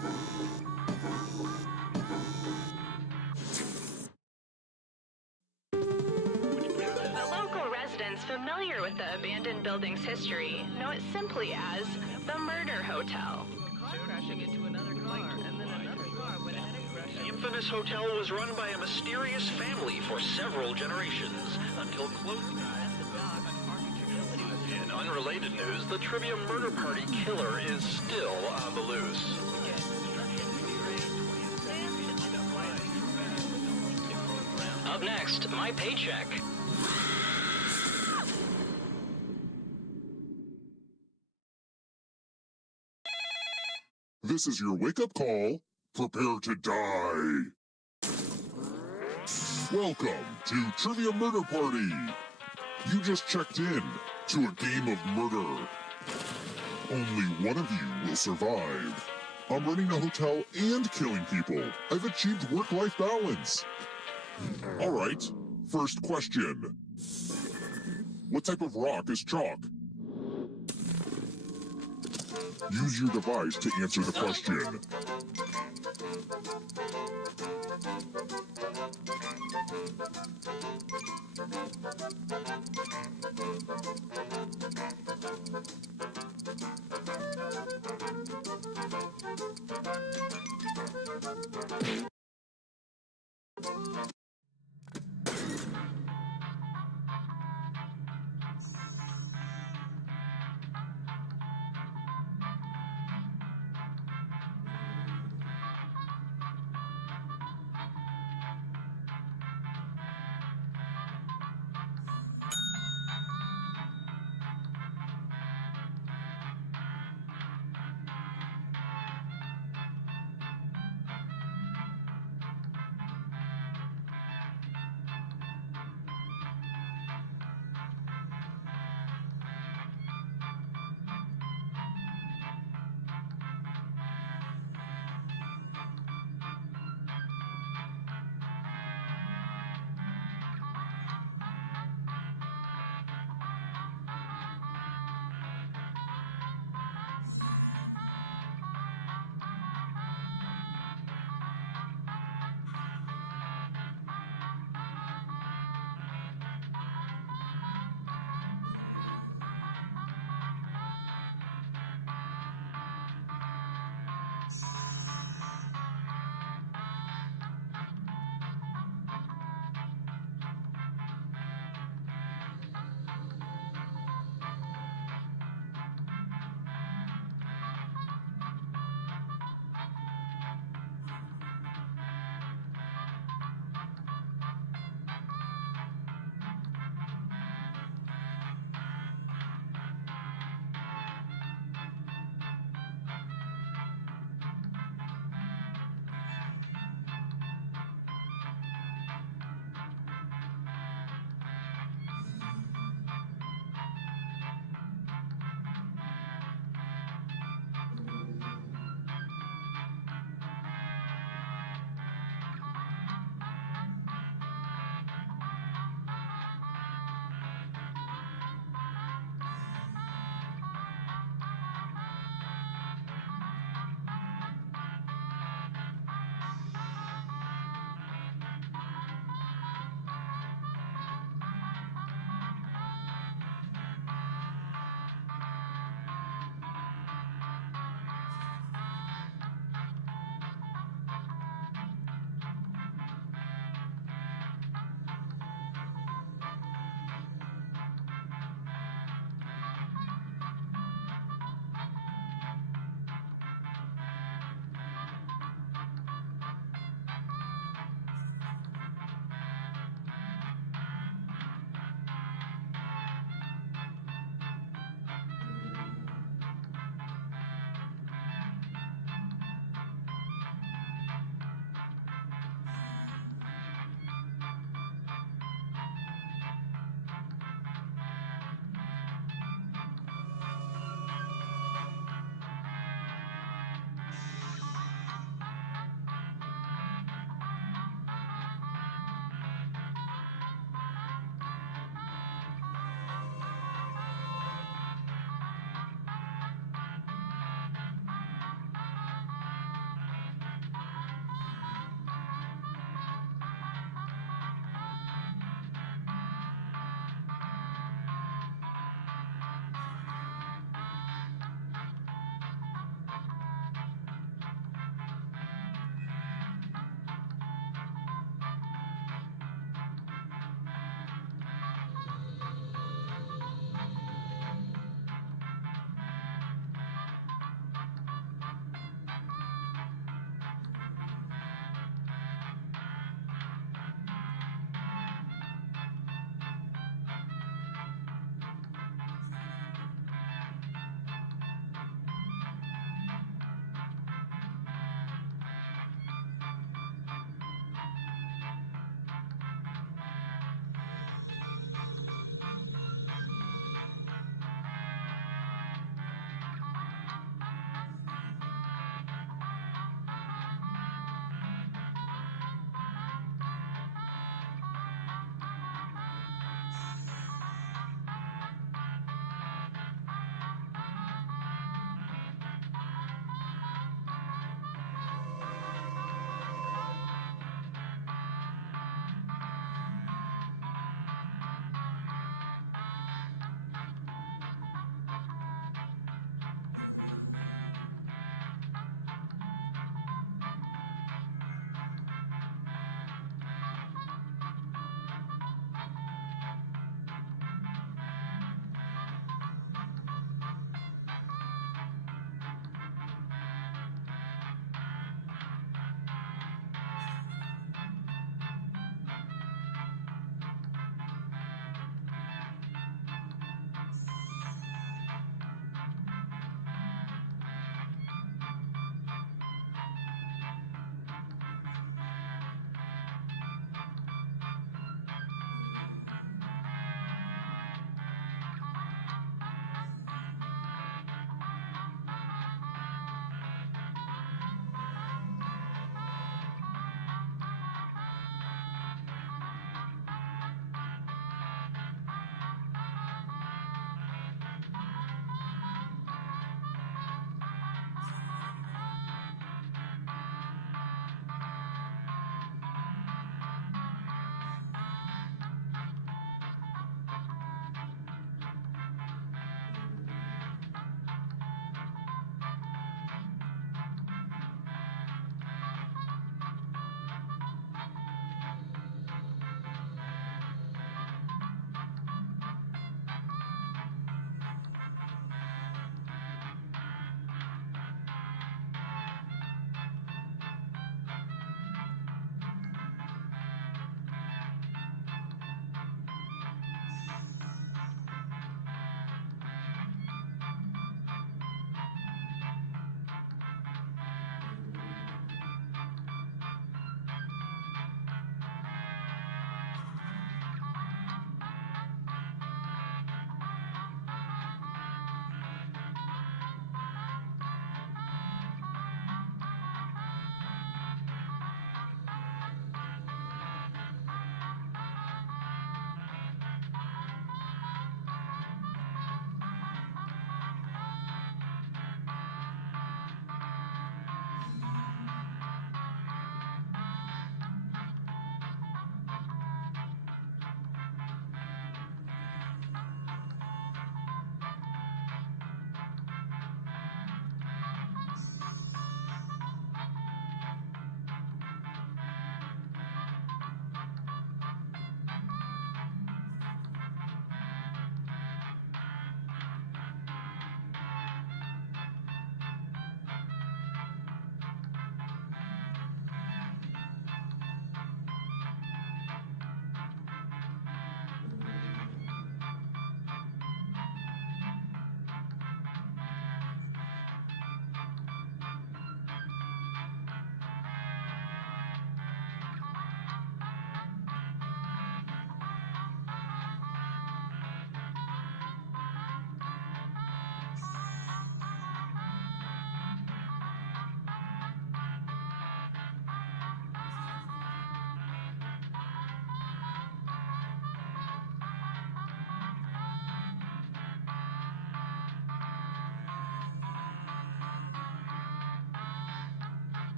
The local residents familiar with the abandoned building's history know it simply as the Murder Hotel. Crashing into another car, and then another car went ahead and crashed. The infamous hotel was run by a mysterious family for several generations until closing. In unrelated news, the trivia murder party killer is still on the loose. Up next, my paycheck. This is your wake-up call. Prepare to die. Welcome to Trivia Murder Party. You just checked in to a game of murder. Only one of you will survive. I'm running a hotel and killing people. I've achieved work-life balance. All right, first question. What type of rock is chalk? Use your device to answer the question.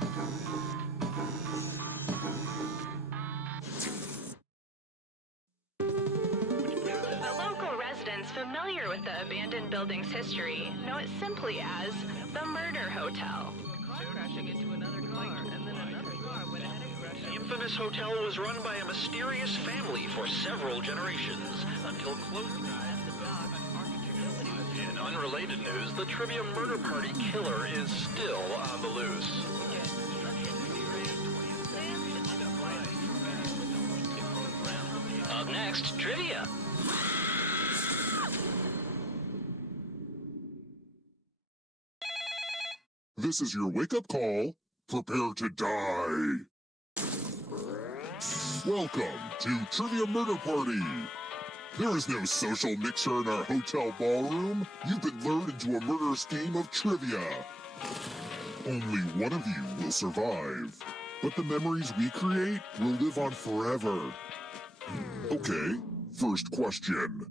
The local residents familiar with the abandoned building's history know it simply as the Murder Hotel. Car crashing into another car, and then another car went ahead and crashed. The infamous hotel was run by a mysterious family for several generations until close. In unrelated news, the trivia murder party killer is still on the loose. Up next, trivia. This is your wake-up call. Prepare to die. Welcome to Trivia Murder Party. There is no social mixer in our hotel ballroom. You've been lured into a murderous game of trivia. Only one of you will survive, but the memories we create will live on forever. Okay, first question.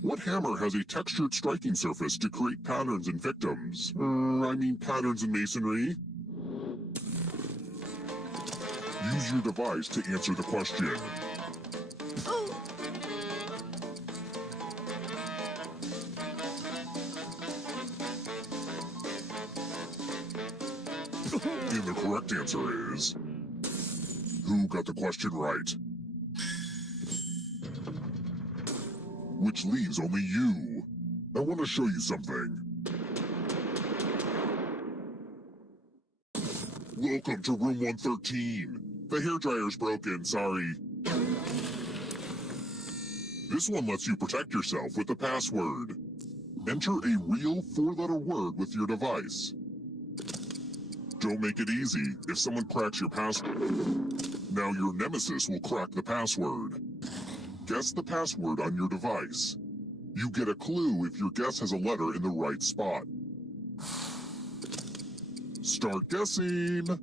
What hammer has a textured striking surface to create patterns in victims? Patterns in masonry. Use your device to answer the question. And the correct answer is... Who got the question right? Which leaves only you. I want to show you something. Welcome to room 113. The hairdryer's broken, sorry. This one lets you protect yourself with a password. Enter a real 4-letter word with your device. Don't make it easy. If someone cracks your password, now your nemesis will crack the password. Guess the password on your device. You get a clue if your guess has a letter in the right spot. Start guessing!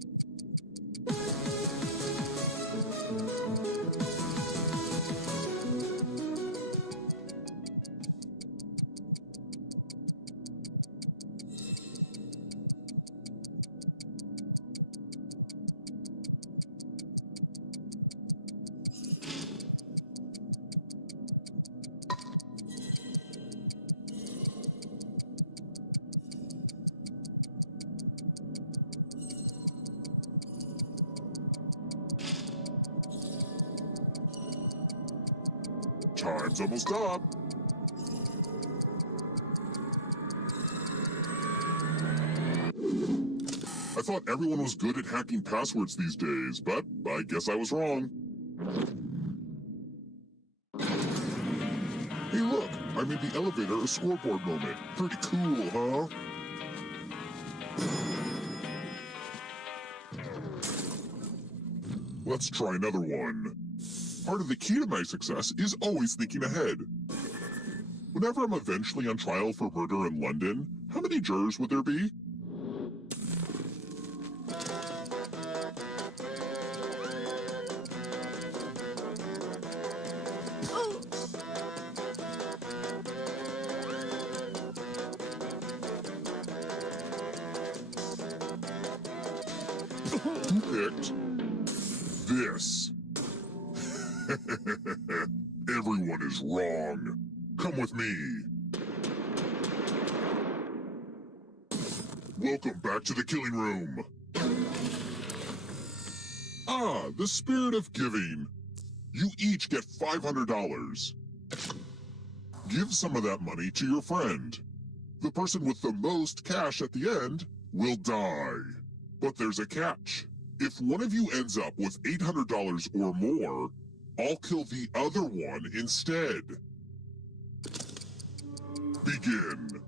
Time's almost up. I thought everyone was good at hacking passwords these days, but I guess I was wrong. Hey look, I made the elevator a scoreboard moment. Pretty cool, huh? Let's try another one. Part of the key to my success is always thinking ahead. Whenever I'm eventually on trial for murder in London, how many jurors would there be? Who picked this? Everyone is wrong. Come with me. Welcome back to the killing room. Ah, the spirit of giving. You each get $500. Give some of that money to your friend. The person with the most cash at the end will die. But there's a catch. If one of you ends up with $800 or more, I'll kill the other one instead. Begin.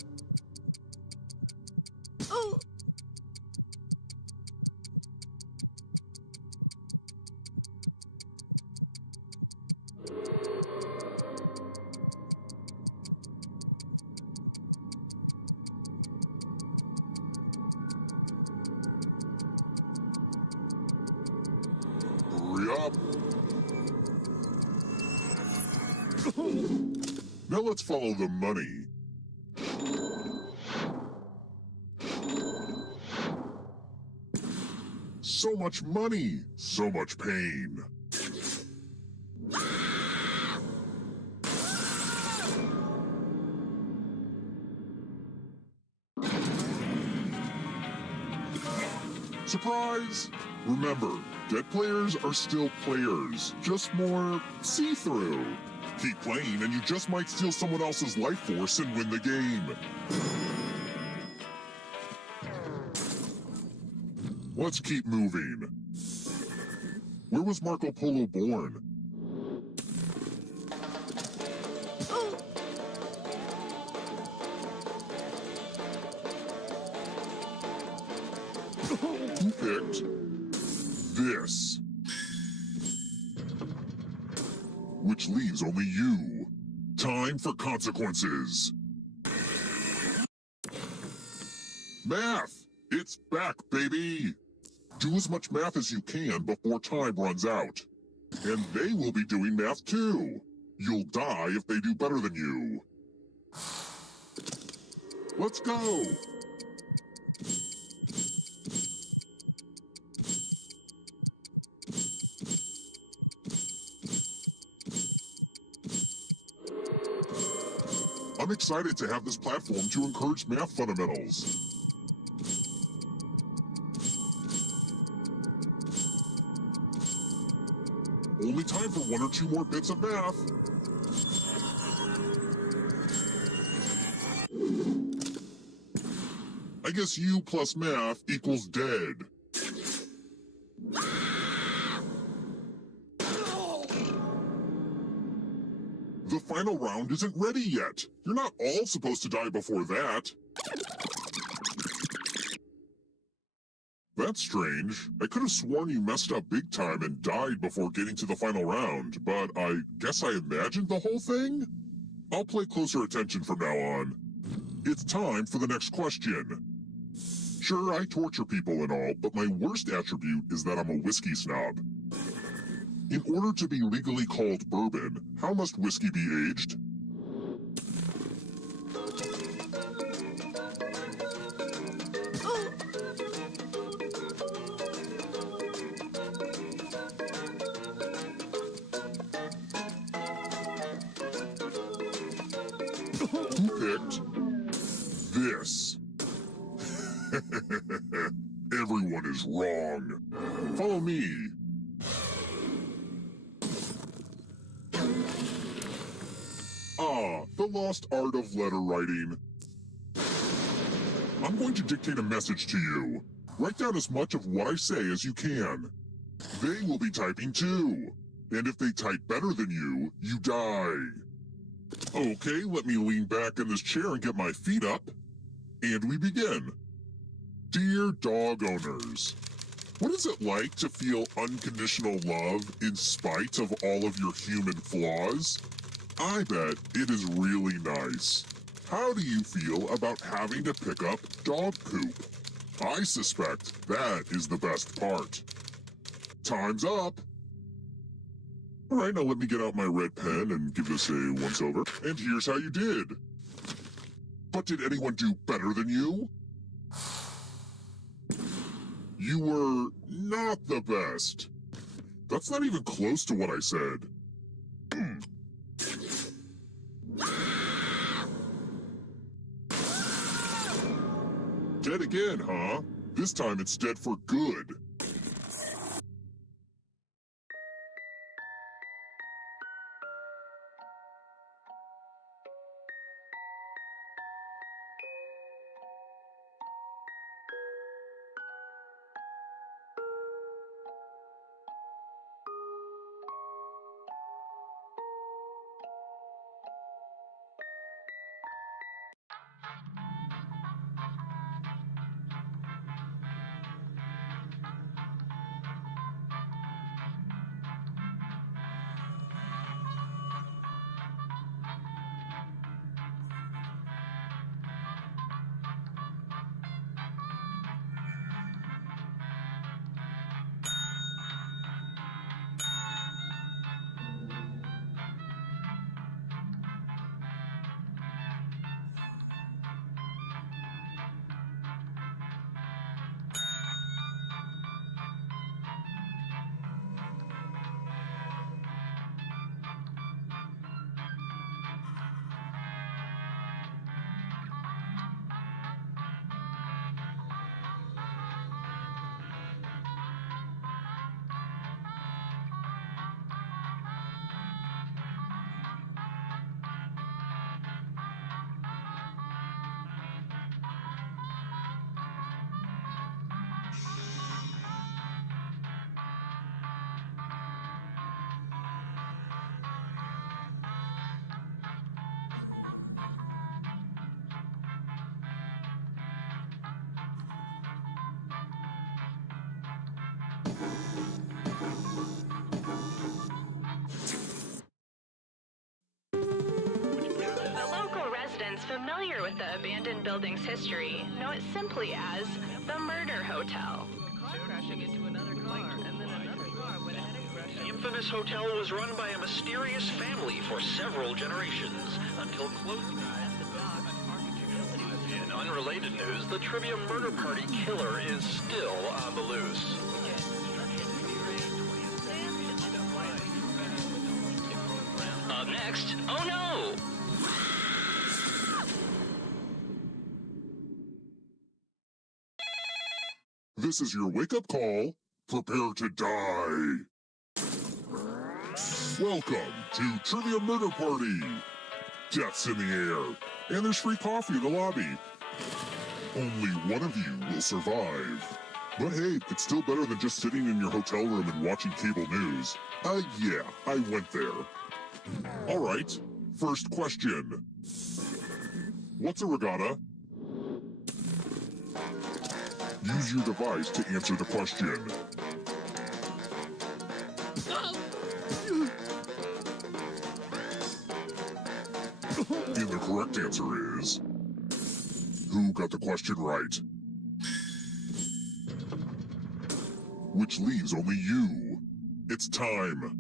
Hurry up. Now let's follow the money. So much money, so much pain. Surprise! Remember, dead players are still players, just more see-through. Keep playing and you just might steal someone else's life force and win the game. Let's keep moving. Where was Marco Polo born? Who picked this? Which leaves only you. Time for consequences. Math! It's back, baby! Do as much math as you can before time runs out. And they will be doing math too. You'll die if they do better than you. Let's go! I'm excited to have this platform to encourage math fundamentals. Only time for 1 or 2 more bits of math. I guess U plus math equals dead. The final round isn't ready yet. You're not all supposed to die before that. That's strange. I could have sworn you messed up big time and died before getting to the final round, but I guess I imagined the whole thing? I'll pay closer attention from now on. It's time for the next question. Sure, I torture people and all, but my worst attribute is that I'm a whiskey snob. In order to be legally called bourbon, how must whiskey be aged? Who picked this? Everyone is wrong. Follow me. The lost art of letter writing. I'm going to dictate a message to you. Write down as much of what I say as you can. They will be typing too. And if they type better than you, you die. Okay, let me lean back in this chair and get my feet up. And we begin. Dear dog owners, what is it like to feel unconditional love in spite of all of your human flaws? I bet it is really nice. How do you feel about having to pick up dog poop? I suspect that is the best part. Time's up. All right, now let me get out my red pen and give this a once-over. And here's how you did. But did anyone do better than you? You were not the best. That's not even close to what I said. Dead again, huh? This time it's dead for good. The local residents familiar with the abandoned building's history know it simply as the Murder Hotel. A car crashing into another car, and then another car went ahead and crashed. The infamous hotel was run by a mysterious family for several generations until close. In unrelated news, the Trivia Murder Party killer is still on the loose. Up next, oh no! This is your wake-up call. Prepare to die. Welcome to Trivia Murder Party. Death's in the air, and there's free coffee in the lobby. Only one of you will survive. But hey, it's still better than just sitting in your hotel room and watching cable news. Yeah, I went there. All right, first question. What's a regatta? Use your device to answer the question. And the correct answer is... Who got the question right? Which leaves only you. It's time.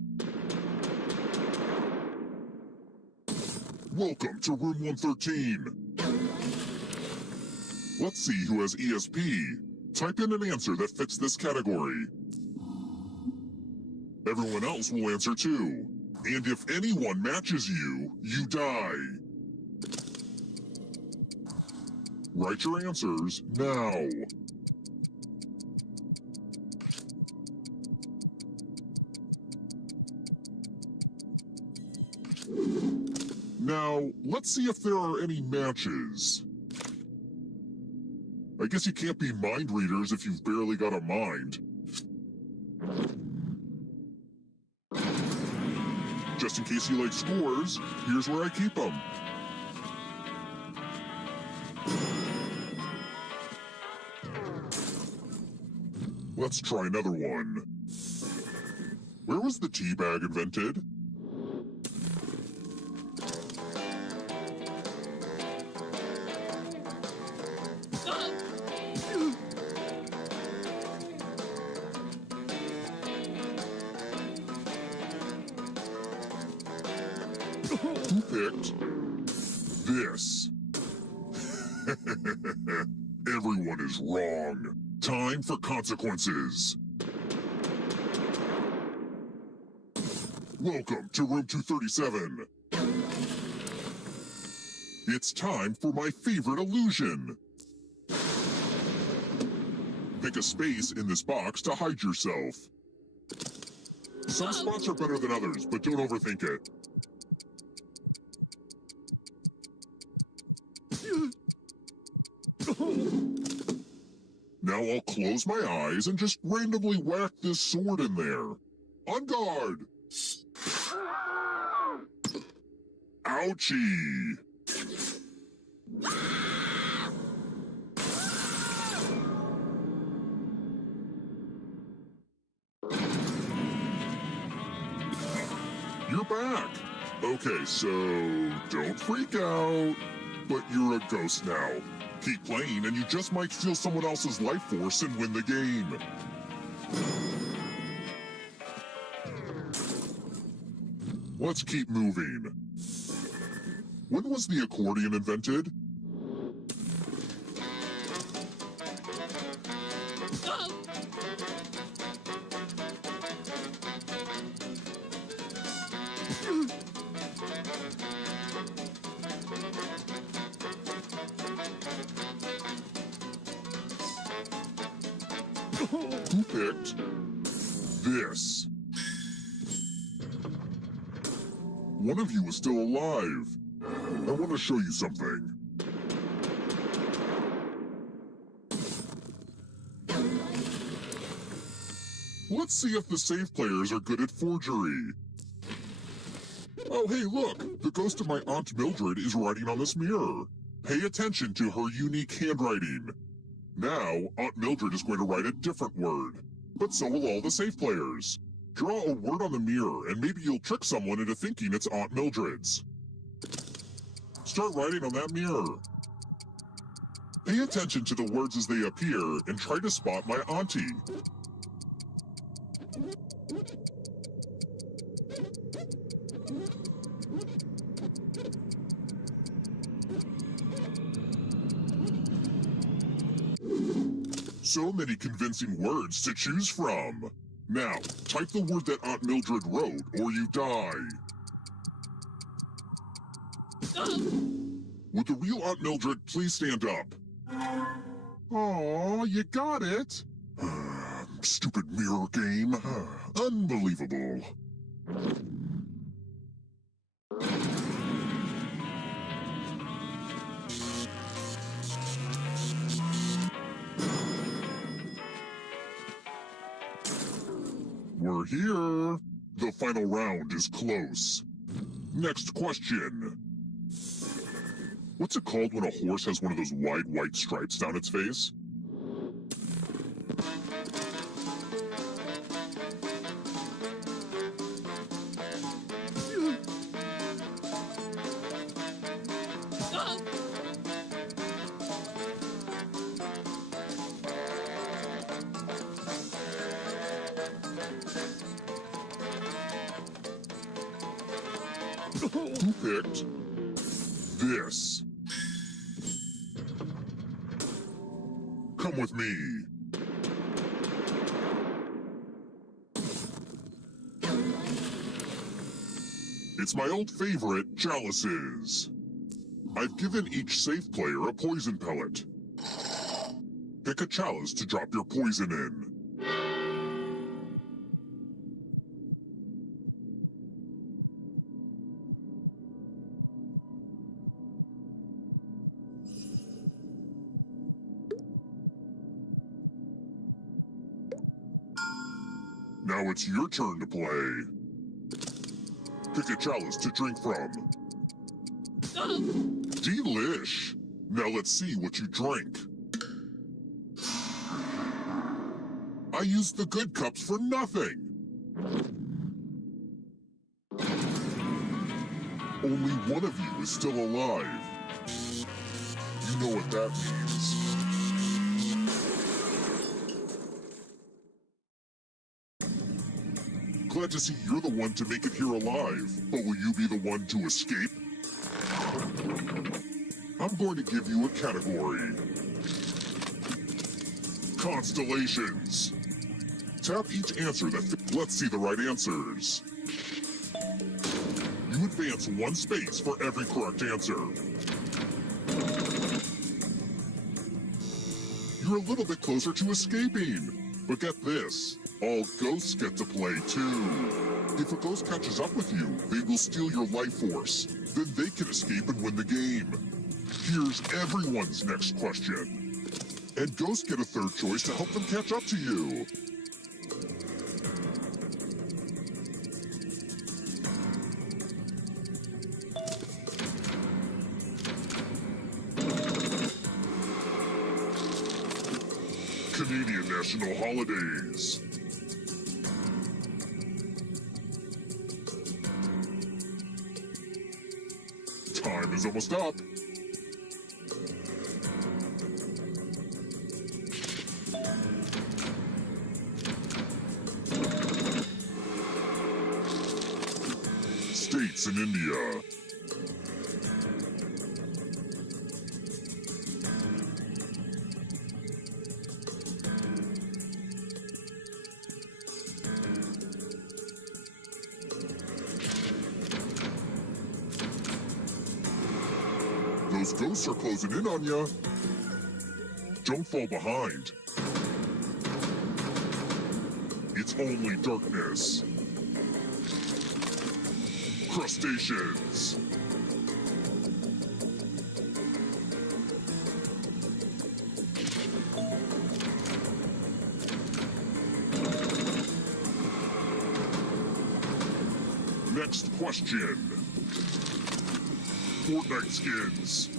Welcome to room 113. Let's see who has ESP. Type in an answer that fits this category. Everyone else will answer too. And if anyone matches you, you die. Write your answers now. Now, let's see if there are any matches. I guess you can't be mind readers if you've barely got a mind. Just in case you like scores, here's where I keep them. Let's try another one. Where was the tea bag invented? Who picked this? Everyone is wrong. Time for consequences. Welcome to room 237. It's time for my favorite illusion. Pick a space in this box to hide yourself. Some spots are better than others, but don't overthink it. Now I'll close my eyes and just randomly whack this sword in there. On guard! Ouchie! You're back! Okay, so don't freak out. But you're a ghost now. Keep playing and you just might steal someone else's life force and win the game. Let's keep moving. When was the accordion invented? Who picked this? One of you is still alive. I want to show you something. Let's see if the safe players are good at forgery. Oh, hey, look! The ghost of my Aunt Mildred is writing on this mirror. Pay attention to her unique handwriting. Now, Aunt Mildred is going to write a different word. but so will all the safe players. Draw a word on the mirror, and maybe you'll trick someone into thinking it's Aunt Mildred's. Start writing on that mirror. Pay attention to the words as they appear, and try to spot my auntie. So many convincing words to choose from. Now, type the word that Aunt Mildred wrote, or you die. Would the real Aunt Mildred please stand up? Aw, you got it. Stupid mirror game. Unbelievable. We're here. The final round is close. Next question. What's it called when a horse has one of those wide white stripes down its face? Who picked this? Come with me. It's my old favorite, chalices. I've given each safe player a poison pellet. Pick a chalice to drop your poison in. Now it's your turn to play. Pick a chalice to drink from. Delish! Now let's see what you drink. I used the good cups for nothing! Only one of you is still alive. You know what that means. Glad to see you're the one to make it here alive, but will you be the one to escape? I'm going to give you a category. Constellations. Tap each answer that let's see the right answers. You advance one space for every correct answer. You're a little bit closer to escaping, but get this. All ghosts get to play, too. If a ghost catches up with you, they will steal your life force. Then they can escape and win the game. Here's everyone's next question. And ghosts get a third choice to help them catch up to you. Canadian national holidays. Time is almost up. States in India. Those ghosts are closing in on you. Don't fall behind. It's only darkness. Crustaceans. Next question. Fortnite skins.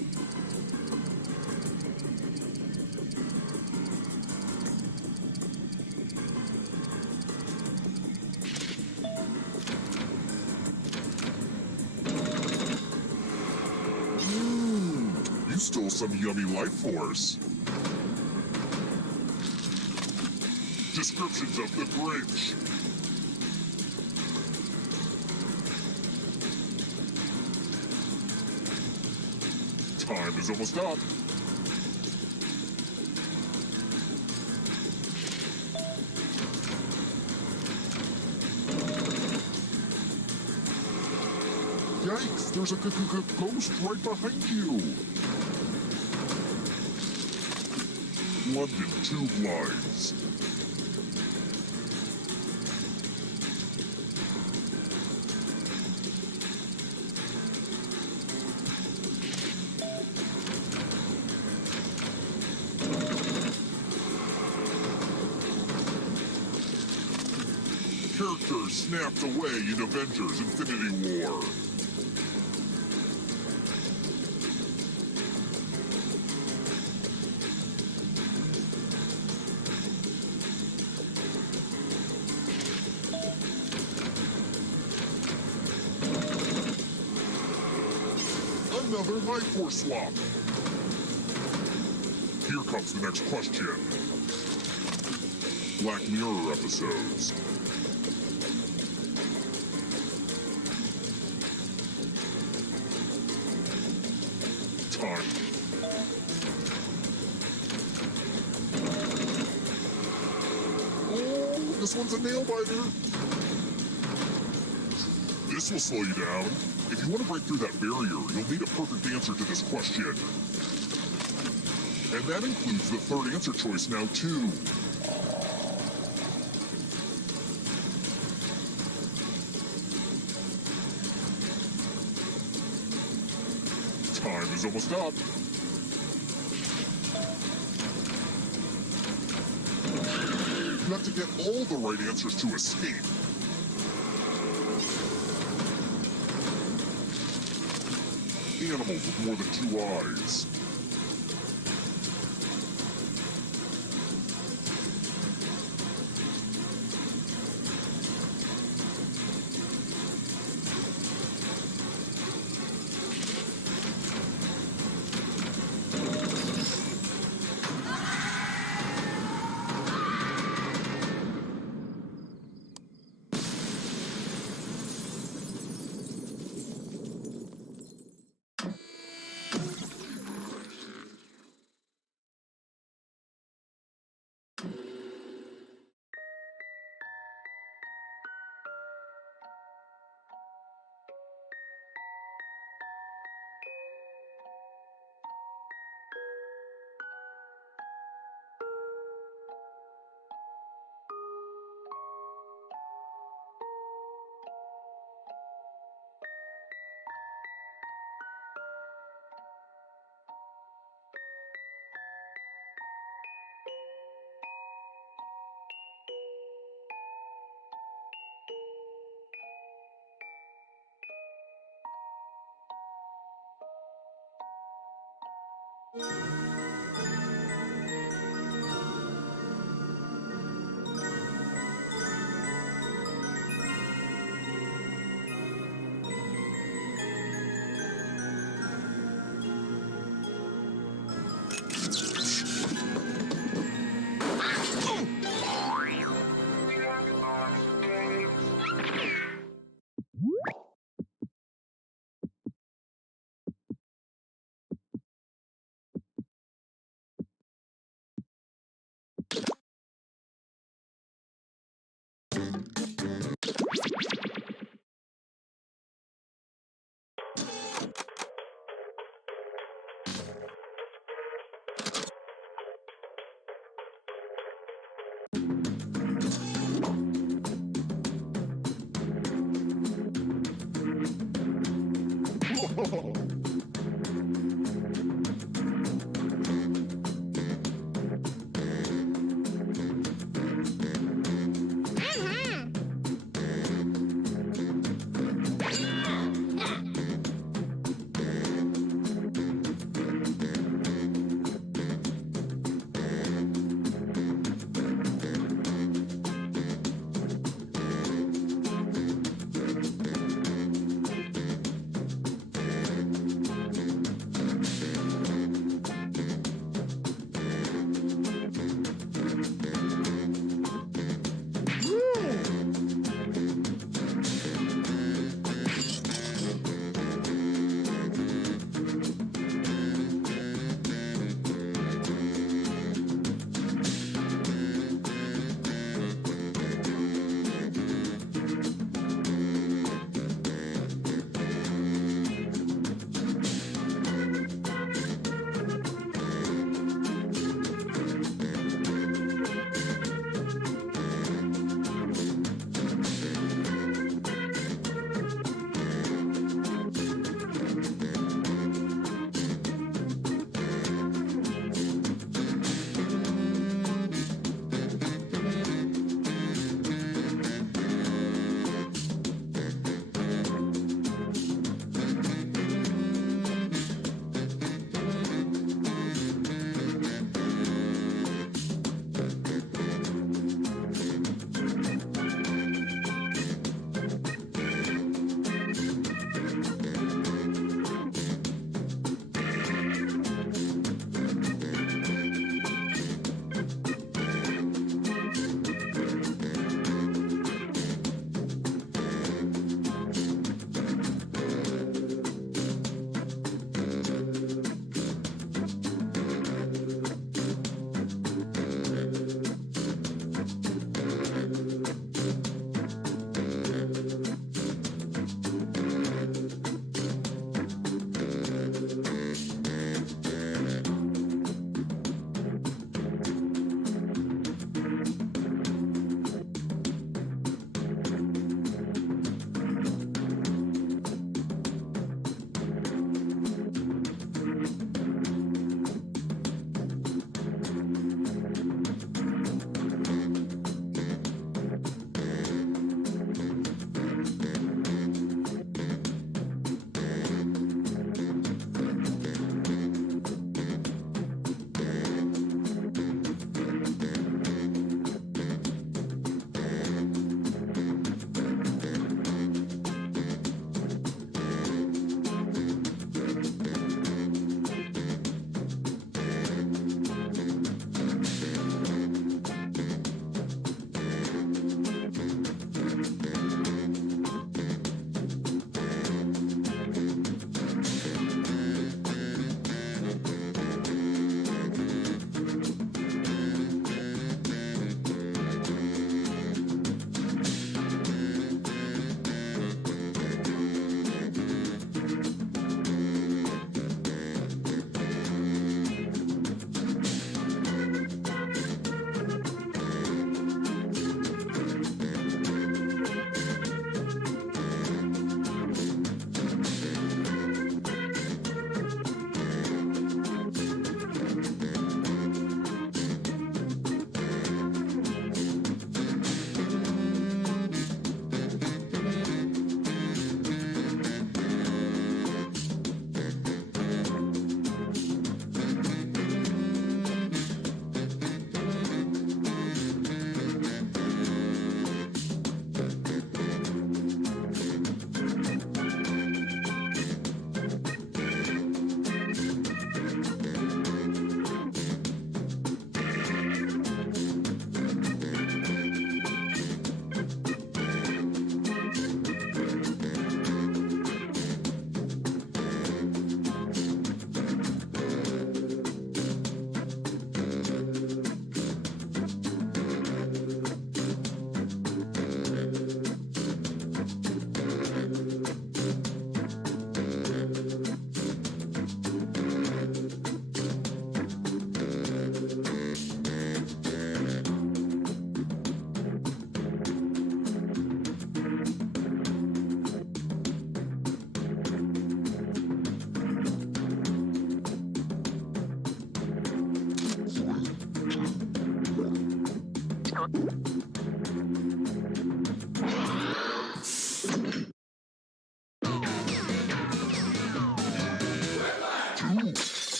Still some yummy life force. Descriptions of the Grinch. Time is almost up. Yikes, there's a ghost right behind you. London Tube Lines. Characters snapped away in Avengers Infinity War. Another life force swap. Here comes the next question. Black Mirror episodes. Time. Oh, this one's a nail biter. This will slow you down. If you want to break through that barrier, you'll need a perfect answer to this question. And that includes the third answer choice now, too. Time is almost up. You have to get all the right answers to escape. Animals with more than 2 eyes.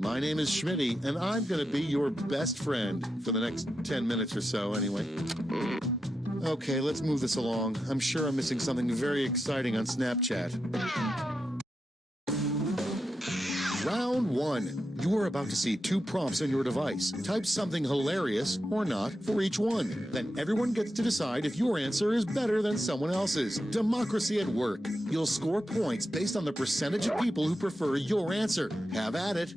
My name is Schmitty, and I'm going to be your best friend for the next 10 minutes or so, anyway. Okay, let's move this along. I'm sure I'm missing something very exciting on Snapchat. Round 1. You are about to see 2 prompts on your device. Type something hilarious, or not, for each one. Then everyone gets to decide if your answer is better than someone else's. Democracy at work. You'll score points based on the percentage of people who prefer your answer. Have at it.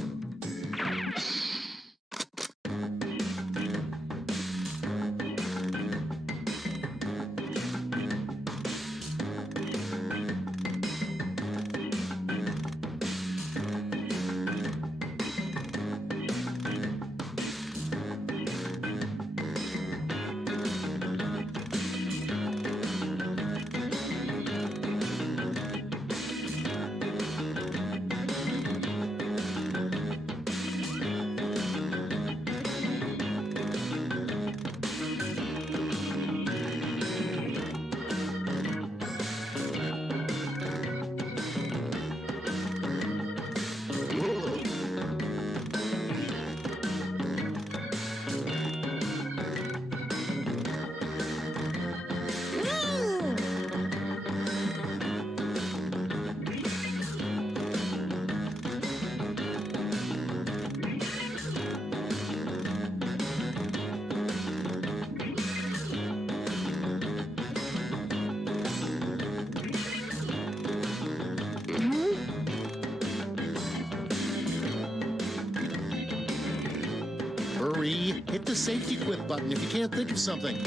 Hurry, hit the safety quit button if you can't think of something.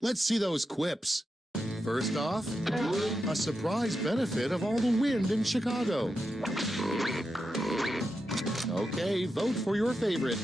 Let's see those quips. First off, a surprise benefit of all the wind in Chicago. Okay, vote for your favorite.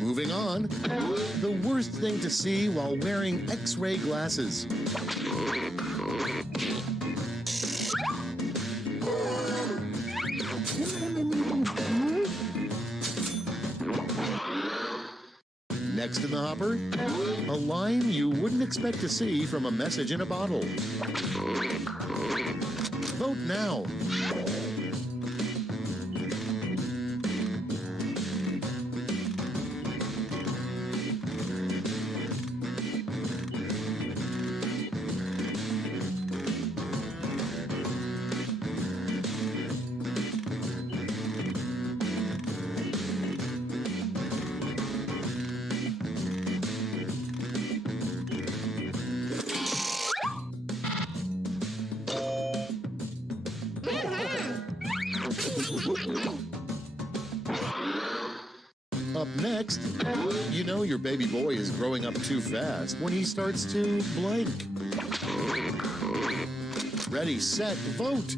Moving on, the worst thing to see while wearing X-ray glasses. Next in the hopper, a line you wouldn't expect to see from a message in a bottle. Vote now. Up next, you know your baby boy is growing up too fast when he starts to blank. Ready, set, vote.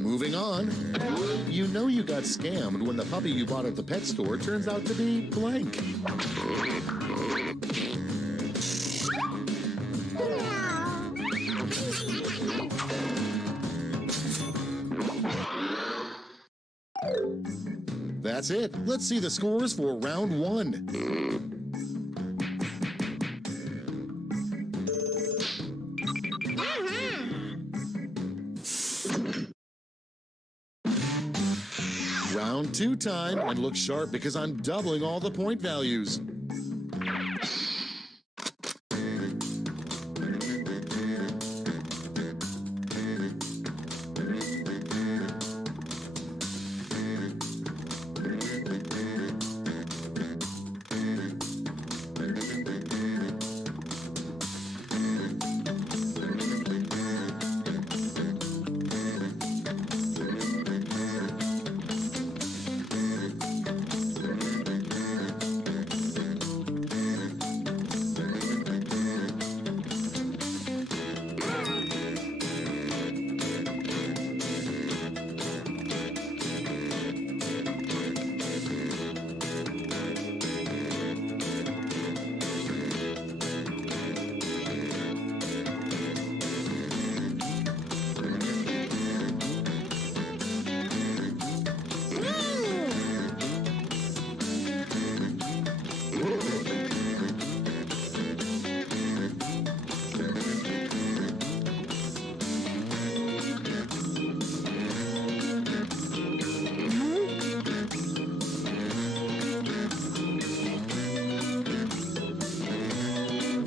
Moving on, you know you got scammed when the puppy you bought at the pet store turns out to be blank. That's it. Let's see the scores for round 1. Round 2 time, and look sharp because I'm doubling all the point values.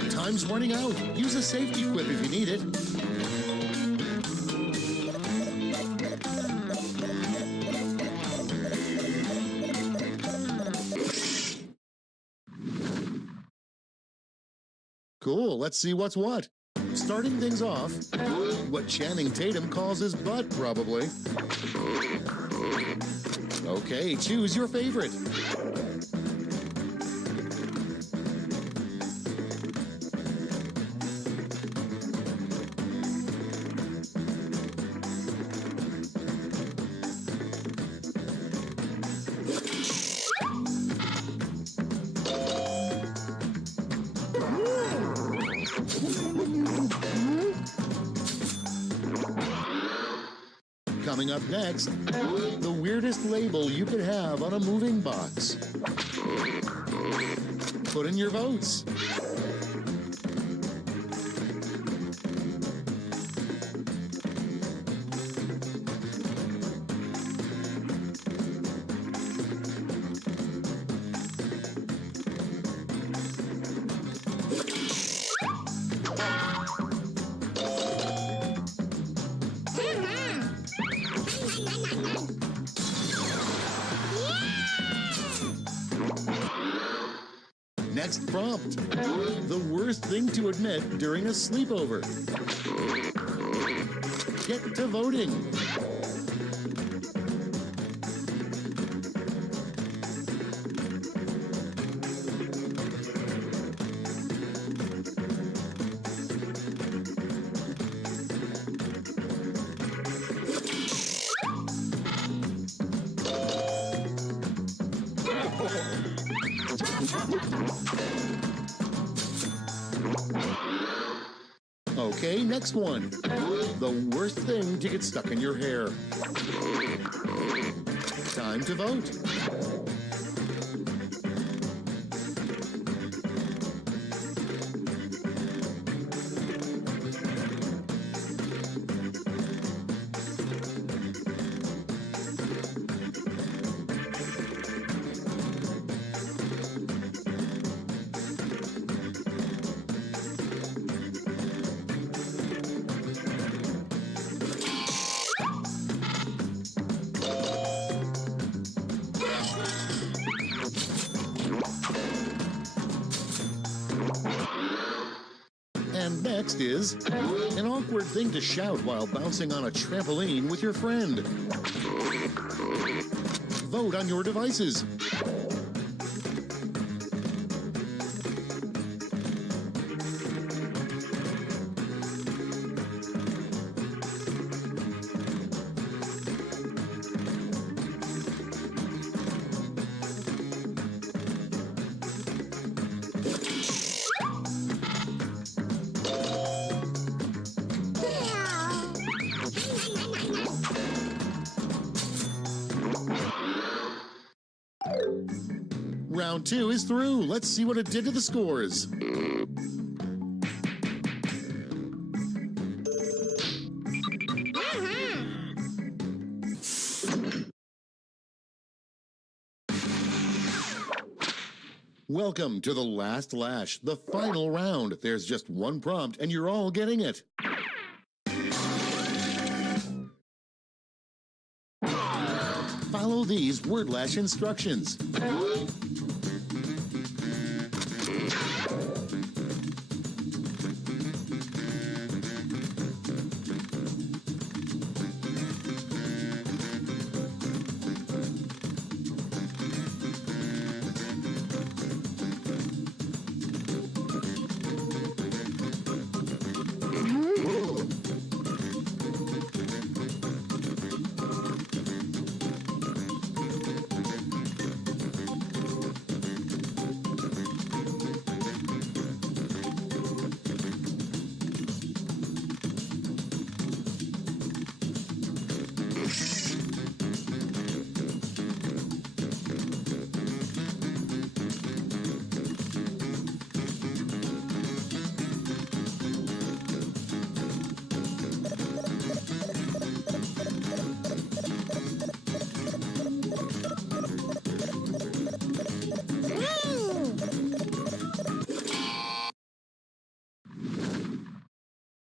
Time's running out. Use a safety quip if you need it. Cool, let's see what's what. Starting things off, what Channing Tatum calls his butt, probably. Okay, choose your favorite. Coming up next, the weirdest label you could have on a moving box. Put in your votes. Next prompt. The worst thing to admit during a sleepover. Get to voting. Okay, next one. The worst thing to get stuck in your hair. Time to vote. And next is an awkward thing to shout while bouncing on a trampoline with your friend. Vote on your devices. Round 2 is through. Let's see what it did to the scores. Welcome to the last lash, the final round. There's just one prompt and you're all getting it. Follow these word lash instructions.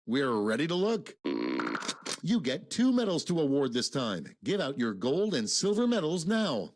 We're ready to look. You get 2 medals to award this time. Give out your gold and silver medals now.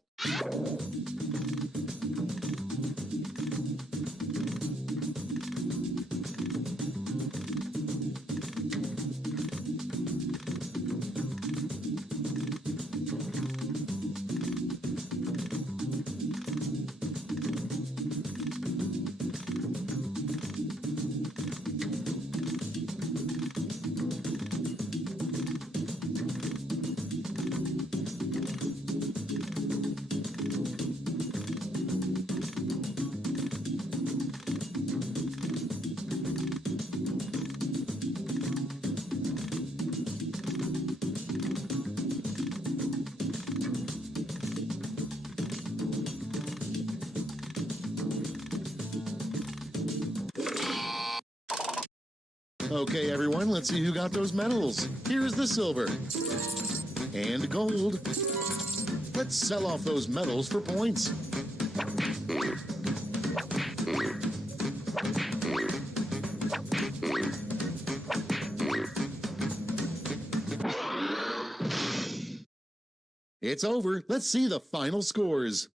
Okay, everyone, let's see who got those medals. Here's the silver and gold. Let's sell off those medals for points. It's over. Let's see the final scores.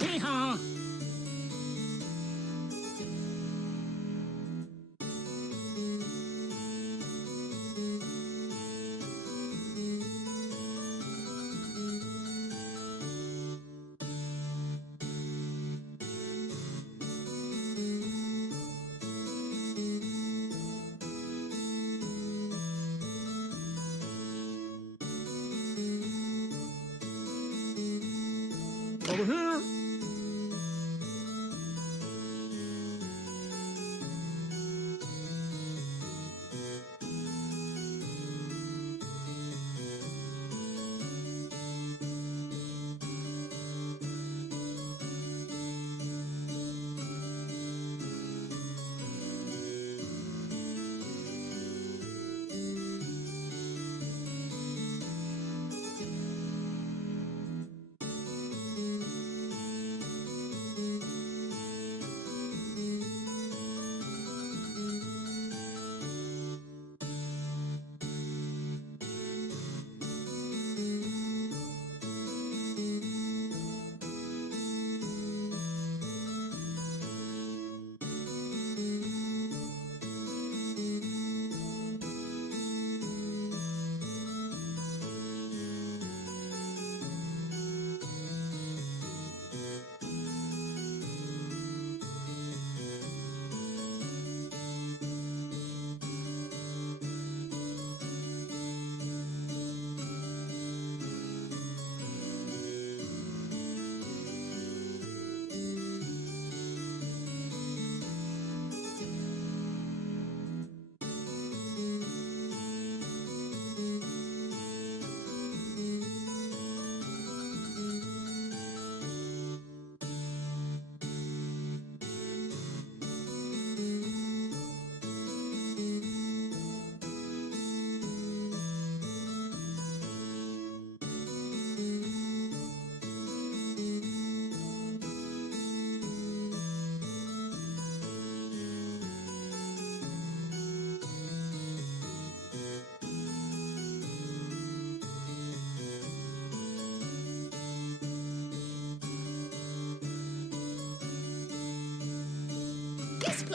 Hee-haw! Over here!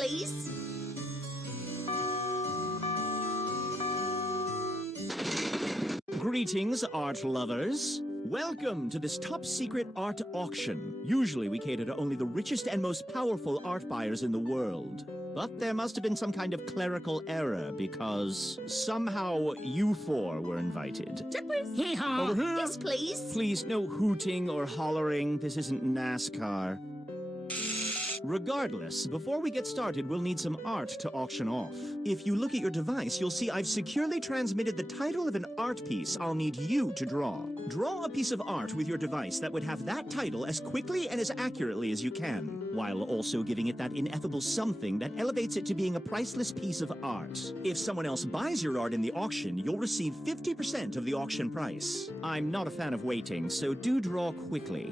please. Greetings, art lovers. Welcome to this top-secret art auction. Usually we cater to only the richest and most powerful art buyers in the world. But there must have been some kind of clerical error, because somehow you four were invited. Check, please. Hee-haw! Over here! Yes, please. Please, no hooting or hollering. This isn't NASCAR. Regardless, before we get started, we'll need some art to auction off. If you look at your device, you'll see I've securely transmitted the title of an art piece I'll need you to draw. Draw a piece of art with your device that would have that title as quickly and as accurately as you can, while also giving it that ineffable something that elevates it to being a priceless piece of art. If someone else buys your art in the auction, you'll receive 50% of the auction price. I'm not a fan of waiting, so do draw quickly.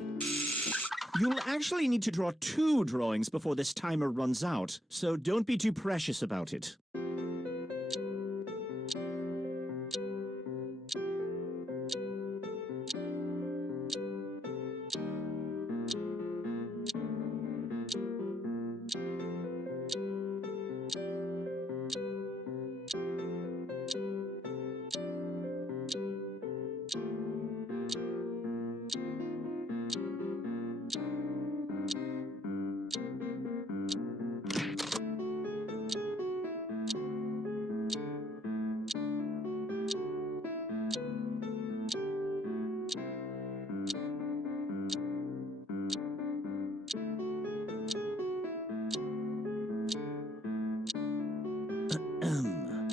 You'll actually need to draw 2 drawings before this timer runs out, so don't be too precious about it.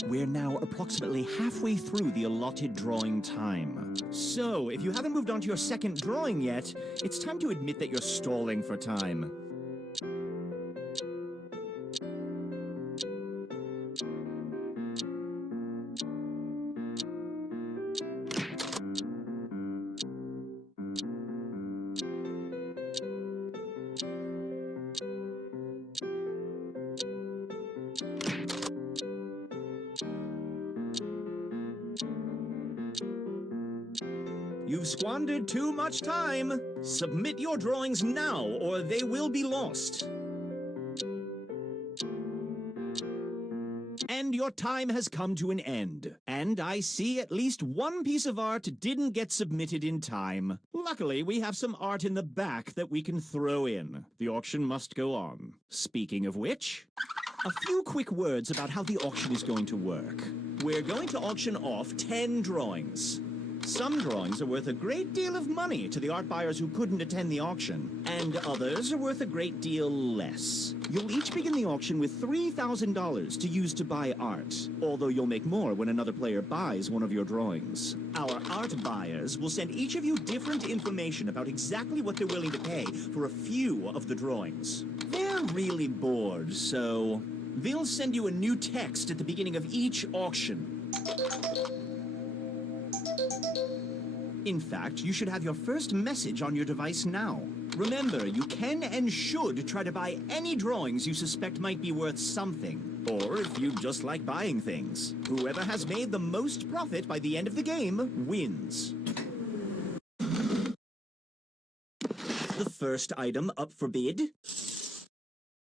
We're now approximately halfway through the allotted drawing time. So, if you haven't moved on to your second drawing yet, it's time to admit that you're stalling for time. You've squandered too much time. Submit your drawings now, or they will be lost. And your time has come to an end. And I see at least one piece of art didn't get submitted in time. Luckily, we have some art in the back that we can throw in. The auction must go on. Speaking of which, a few quick words about how the auction is going to work. We're going to auction off 10 drawings. Some drawings are worth a great deal of money to the art buyers who couldn't attend the auction, and others are worth a great deal less. You'll each begin the auction with $3,000 to use to buy art, although you'll make more when another player buys one of your drawings. Our art buyers will send each of you different information about exactly what they're willing to pay for a few of the drawings. They're really bored, so they'll send you a new text at the beginning of each auction. In fact, you should have your first message on your device now. Remember, you can and should try to buy any drawings you suspect might be worth something. Or if you just like buying things. Whoever has made the most profit by the end of the game wins. The first item up for bid.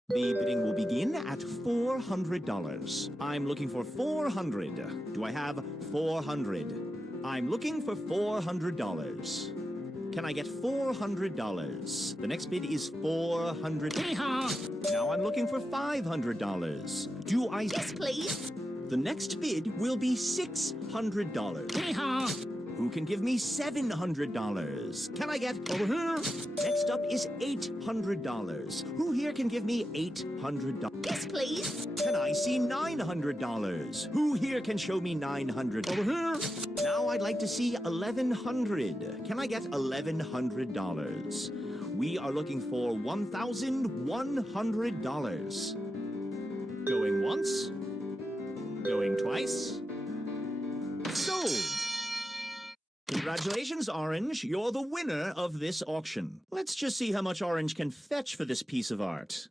The bidding will begin at $400. I'm looking for 400. Do I have 400? I'm looking for $400. Can I get $400? The next bid is $400. Now I'm looking for $500. Do I... Yes, please. The next bid will be $600. Who can give me $700? Can I get over here? Next up is $800. Who here can give me $800? Yes, please. Can I see $900? Who here can show me $900? Over here. Now I'd like to see $1,100. Can I get $1,100? We are looking for $1,100. Going once. Going twice. Sold. Congratulations, Orange. You're the winner of this auction. Let's just see how much Orange can fetch for this piece of art.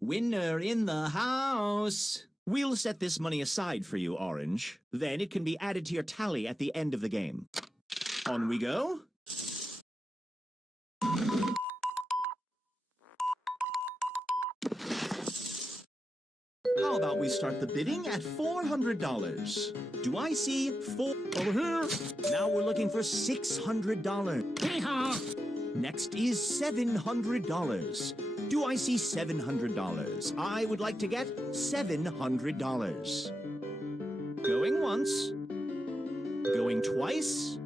Winner in the house. We'll set this money aside for you, Orange. Then it can be added to your tally at the end of the game. On we go. How about we start the bidding at $400? Do I see four over here? Now we're looking for $600. Next is $700. Do I see $700? I would like to get $700. Going once. Going twice.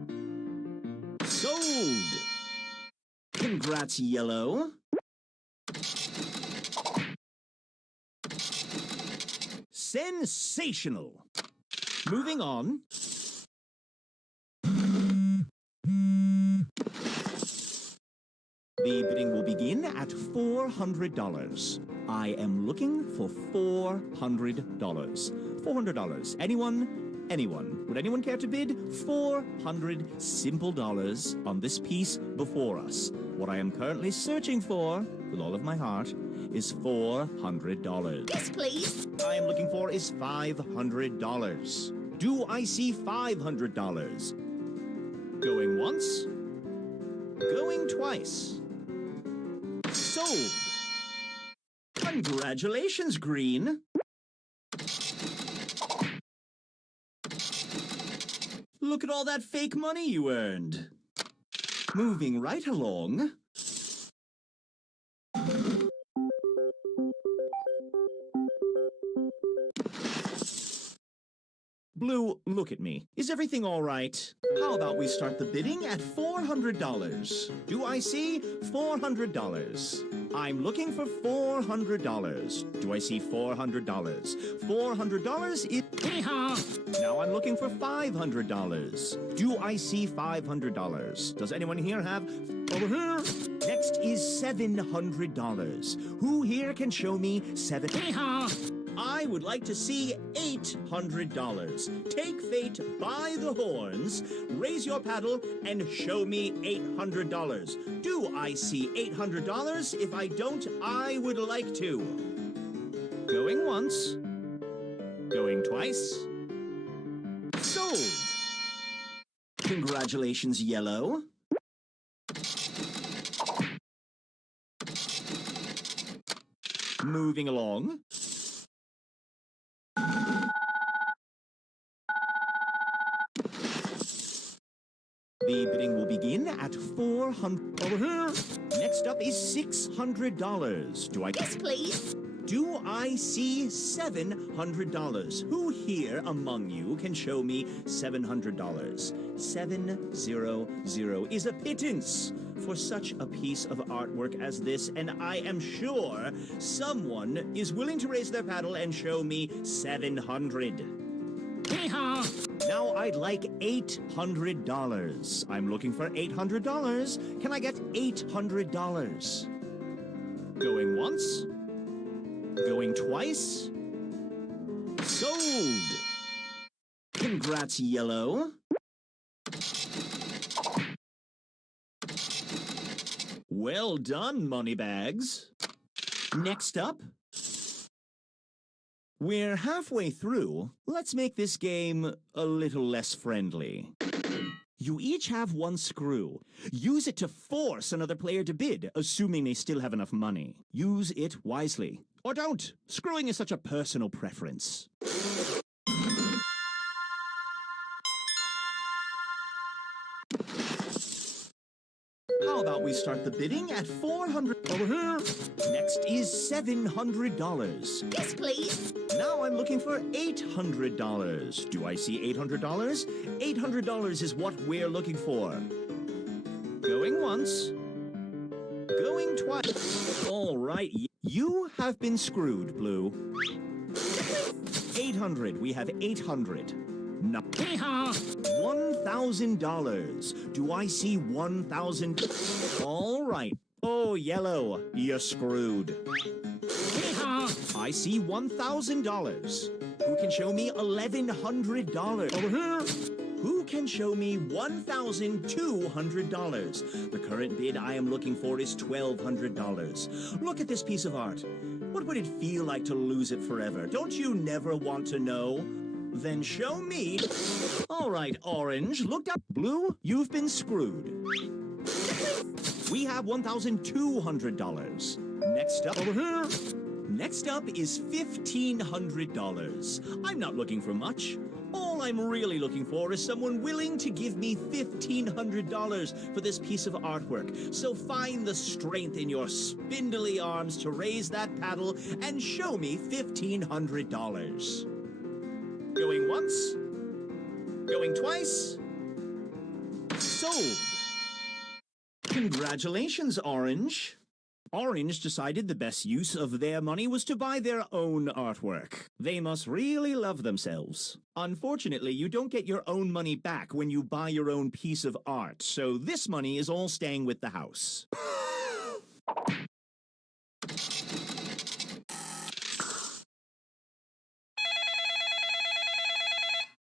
Sold. Congrats, Yellow. Sensational. Moving on. The bidding will begin at $400. I am looking for $400. $400. Anyone? Anyone. Would anyone care to bid? 400 simple dollars on this piece before us. What I am currently searching for, with all of my heart, is $400. Yes, please. I am looking for is $500. Do I see $500? Going once. Going twice. Sold. Congratulations, Green. Look at all that fake money you earned. Moving right along. Blue, look at me. Is everything all right? How about we start the bidding at $400? Do I see $400? I'm looking for $400. Do I see $400? $400 is... Now I'm looking for $500. Do I see $500? Does anyone here have... Over here? Next is $700. Who here can show me I would like to see $800. Take fate by the horns, raise your paddle, and show me $800. Do I see $800? If I don't, I would like to. Going once. Going twice. Sold. Congratulations, Yellow. Moving along. The bidding will begin at $400. Over here. Next up is $600. Do I... Yes, please. Do I see $700? Who here among you can show me $700? 700 is a pittance for such a piece of artwork as this, and I am sure someone is willing to raise their paddle and show me $700. Now I'd like $800. I'm looking for $800. Can I get $800? Going once. Going twice. Sold. Congrats, Yellow. Well done, Moneybags. Next up. We're halfway through. Let's make this game a little less friendly. You each have one screw. Use it to force another player to bid, assuming they still have enough money. Use it wisely. Or don't. Screwing is such a personal preference. How about we start the bidding at $400? Over here. Next is $700. Yes, please. Now I'm looking for $800. Do I see $800? $800 is what we're looking for. Going once. Going twice. All right, you have been screwed, Blue. 800. We have 800. No. $1,000. Do I see 1,000? All right. Oh, Yellow, you're screwed. I see $1,000. Who can show me $1,100? Over here. Who can show me $1,200? The current bid I am looking for is $1,200. Look at this piece of art. What would it feel like to lose it forever? Don't you never want to know? Then show me. All right, Orange, look up. Blue, you've been screwed. We have $1,200. Next up, over here. Next up is $1,500. I'm not looking for much. All I'm really looking for is someone willing to give me $1,500 for this piece of artwork. So find the strength in your spindly arms to raise that paddle and show me $1,500. Going once? Going twice? Sold! Congratulations, Orange. Orange decided the best use of their money was to buy their own artwork. They must really love themselves. Unfortunately, you don't get your own money back when you buy your own piece of art, so this money is all staying with the house.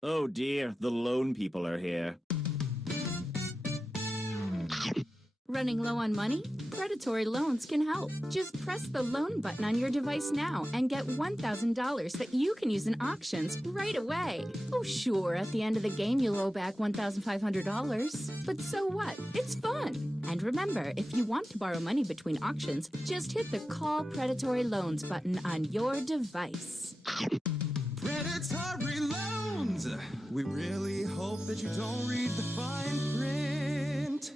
Oh dear, the loan people are here. Running low on money? Predatory loans can help. Just press the loan button on your device now and get $1,000 that you can use in auctions right away. Oh, sure, at the end of the game you'll owe back $1,500. But so what? It's fun. And remember, if you want to borrow money between auctions, just hit the Call Predatory Loans button on your device. Predatory loans! We really hope that you don't read the fine print.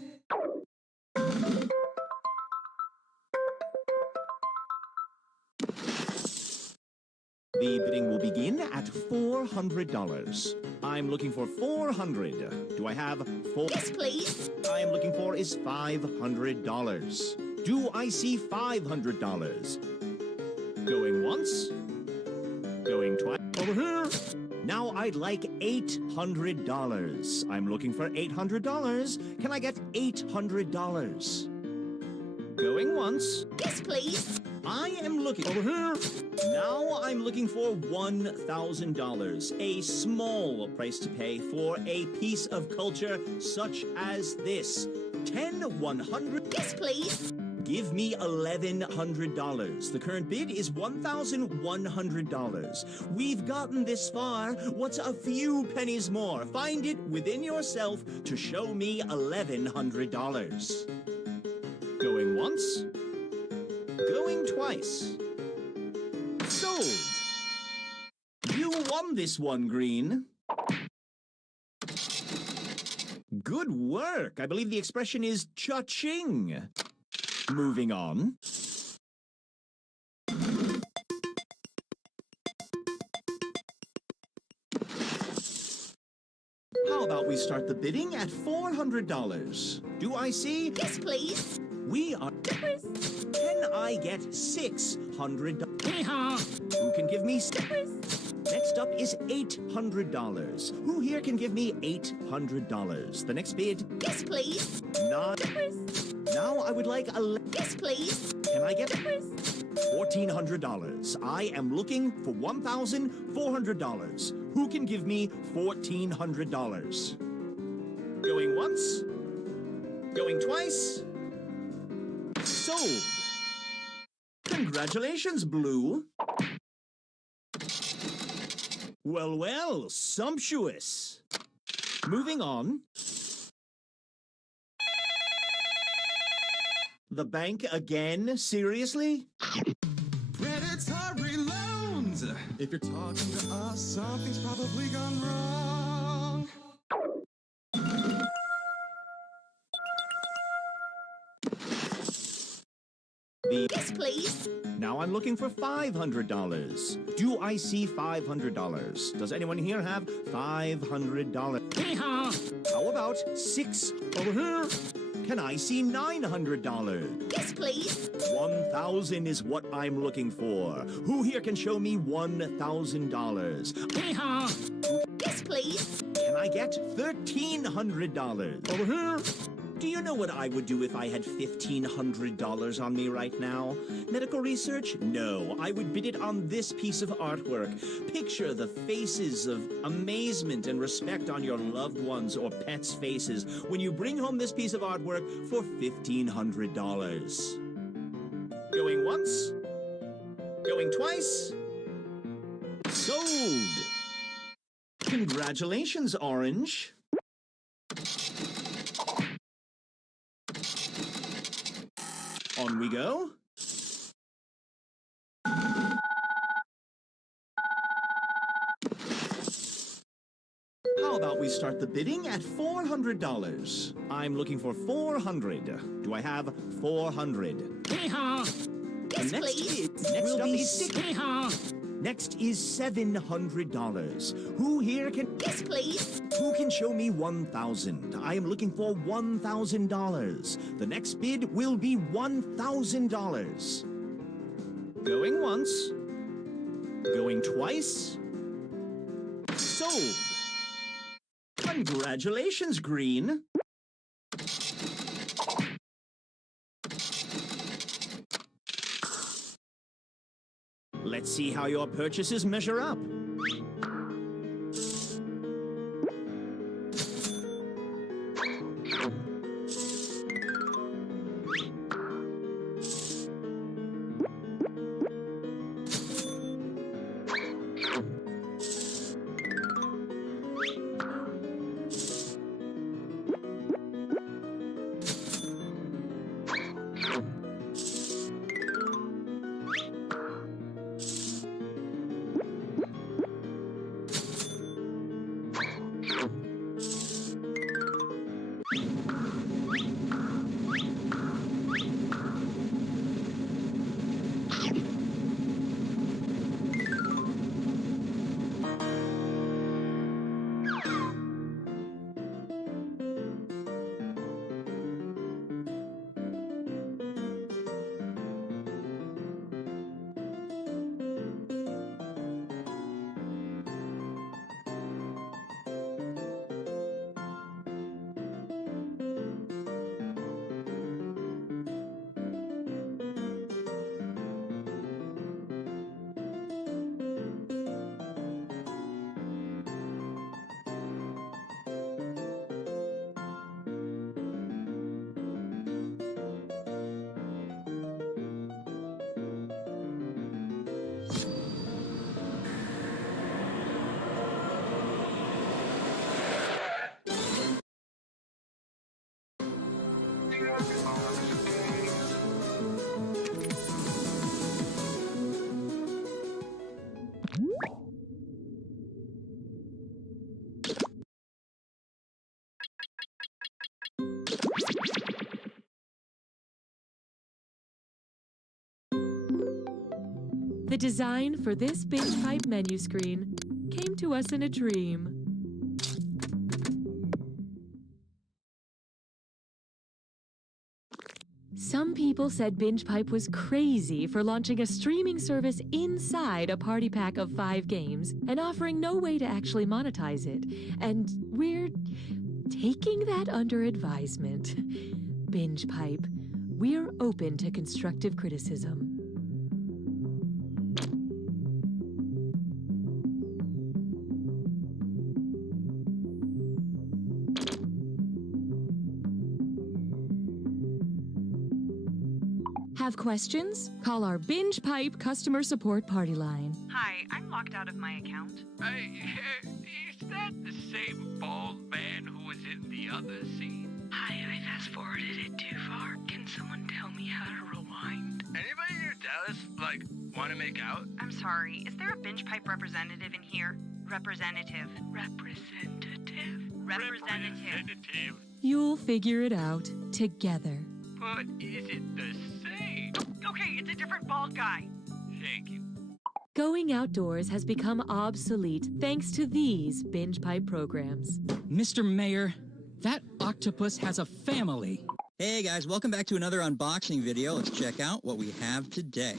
The bidding will begin at $400. I'm looking for 400. Do I have 4? Yes, please. I am looking for is $500. Do I see $500? Going once? Going twice? Over here. Now I'd like $800. I'm looking for $800. Can I get $800? Going once? Yes, please. I am looking over here. Now I'm looking for $1,000, a small price to pay for a piece of culture such as this. 10 100. Yes, please. Give me $1,100. The current bid is $1,100. We've gotten this far. What's a few pennies more? Find it within yourself to show me $1,100. Going once? Going twice. Sold! You won this one, Green. Good work. I believe the expression is cha-ching. Moving on. How about we start the bidding at $400? Do I see? Yes, please. We are... Can I get $600? Who can give me... Next up is $800. Who here can give me $800? The next bid... Yes, please. 9... Now I would like a... Yes, please. Can I get... $1,400. I am looking for $1,400. Who can give me $1,400? Going once? Going twice? Sold! Congratulations, Blue! Well, well, sumptuous! Moving on. The bank again? Seriously? Predatory loans! If you're talking to us, something's probably gone wrong. Yes, please. Now I'm looking for $500. Do I see $500? Does anyone here have $500? How about 6 over here? Can I see $900? Yes, please. 1,000 is what I'm looking for. Who here can show me $1,000? Yes, please. Can I get $1,300? Over here. Do you know what I would do if I had $1,500 on me right now? Medical research? No, I would bid it on this piece of artwork. Picture the faces of amazement and respect on your loved ones or pets' faces when you bring home this piece of artwork for $1,500. Going once? Going twice? Sold! Congratulations, Orange. On we go. How about we start the bidding at $400? I'm looking for 400. Do I have 400? Hee-haw! Yes, please. Next is $700. Who here can... Yes, please. Who can show me 1,000? I am looking for $1,000. The next bid will be $1,000. Going once. Going twice. Sold. Congratulations, Green. Let's see how your purchases measure up. The design for this binge pipe menu screen came to us in a dream. Some people said Binge Pipe was crazy for launching a streaming service inside a party pack of 5 games and offering no way to actually monetize it. And we're taking that under advisement. Binge Pipe, we're open to constructive criticism. Have questions? Call our Binge Pipe customer support party line. Hi, I'm locked out of my account. Is that the same bald man who was in the other scene? Hi, I fast-forwarded it too far. Can someone tell me how to rewind? Anybody near Dallas, want to make out? I'm sorry, is there a Binge Pipe representative in here? Representative. Representative. You'll figure it out together. But is it the same? Okay, it's a different bald guy. Thank you. Going outdoors has become obsolete thanks to these Binge Pipe programs. Mr. Mayor, that octopus has a family. Hey guys, welcome back to another unboxing video. Let's check out what we have today.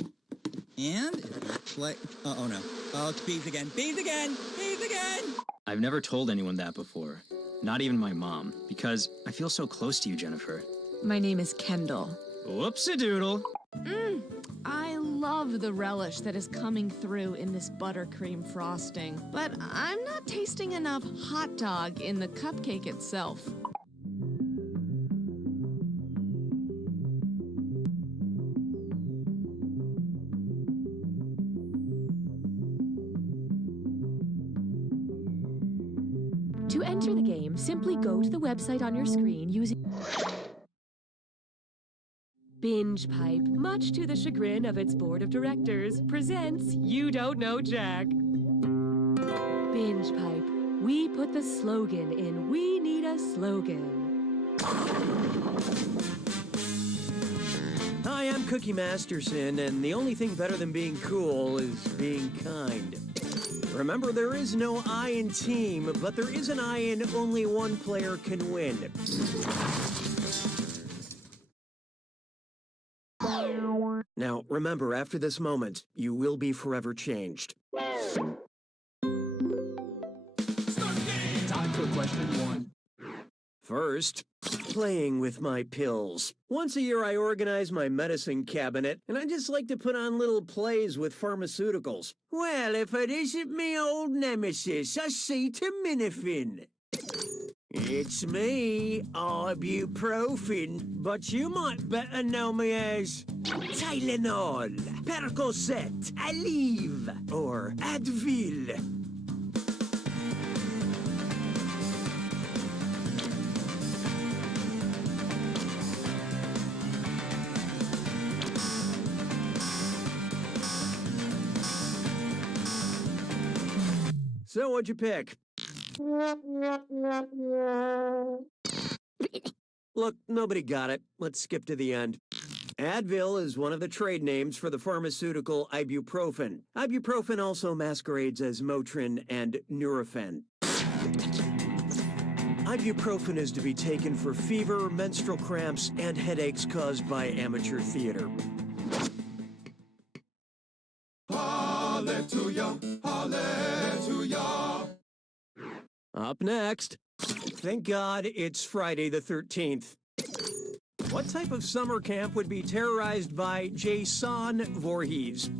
And it looks like, oh no. Oh, it's bees again. Bees again! Bees again! I've never told anyone that before. Not even my mom, because I feel so close to you, Jennifer. My name is Kendall. Whoopsie-doodle. I love the relish that is coming through in this buttercream frosting, but I'm not tasting enough hot dog in the cupcake itself. To enter the game, simply go to the website on your screen using Binge Pipe, much to the chagrin of its board of directors, presents You Don't Know Jack. Binge Pipe, We put the slogan in We Need a Slogan. Hi, I'm Cookie Masterson, and the only thing better than being cool is being kind. Remember, there is no I in team, but there is an I in only one player can win. Now, remember, after this moment, you will be forever changed. Time for question 1. First, playing with my pills. Once a year, I organize my medicine cabinet, and I just like to put on little plays with pharmaceuticals. Well, if it isn't me old nemesis, acetaminophen. It's me, ibuprofen, but you might better know me as Tylenol, Percocet, Aleve, or Advil. So what'd you pick? Look, nobody got it. Let's skip to the end. Advil is one of the trade names for the pharmaceutical ibuprofen. Ibuprofen also masquerades as Motrin and Nurofen. Ibuprofen is to be taken for fever, menstrual cramps, and headaches caused by amateur theater. Hallelujah, hallelujah. Up next, thank God it's Friday the 13th. What type of summer camp would be terrorized by Jason Voorhees?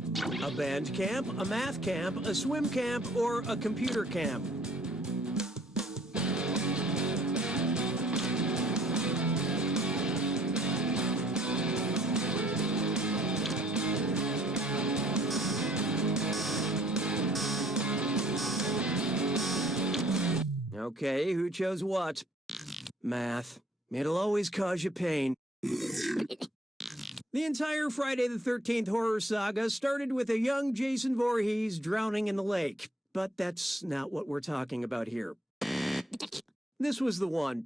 A band camp, a math camp, a swim camp, or a computer camp? Okay, who chose what? Math. It'll always cause you pain. The entire Friday the 13th horror saga started with a young Jason Voorhees drowning in the lake. But that's not what we're talking about here. This was the one.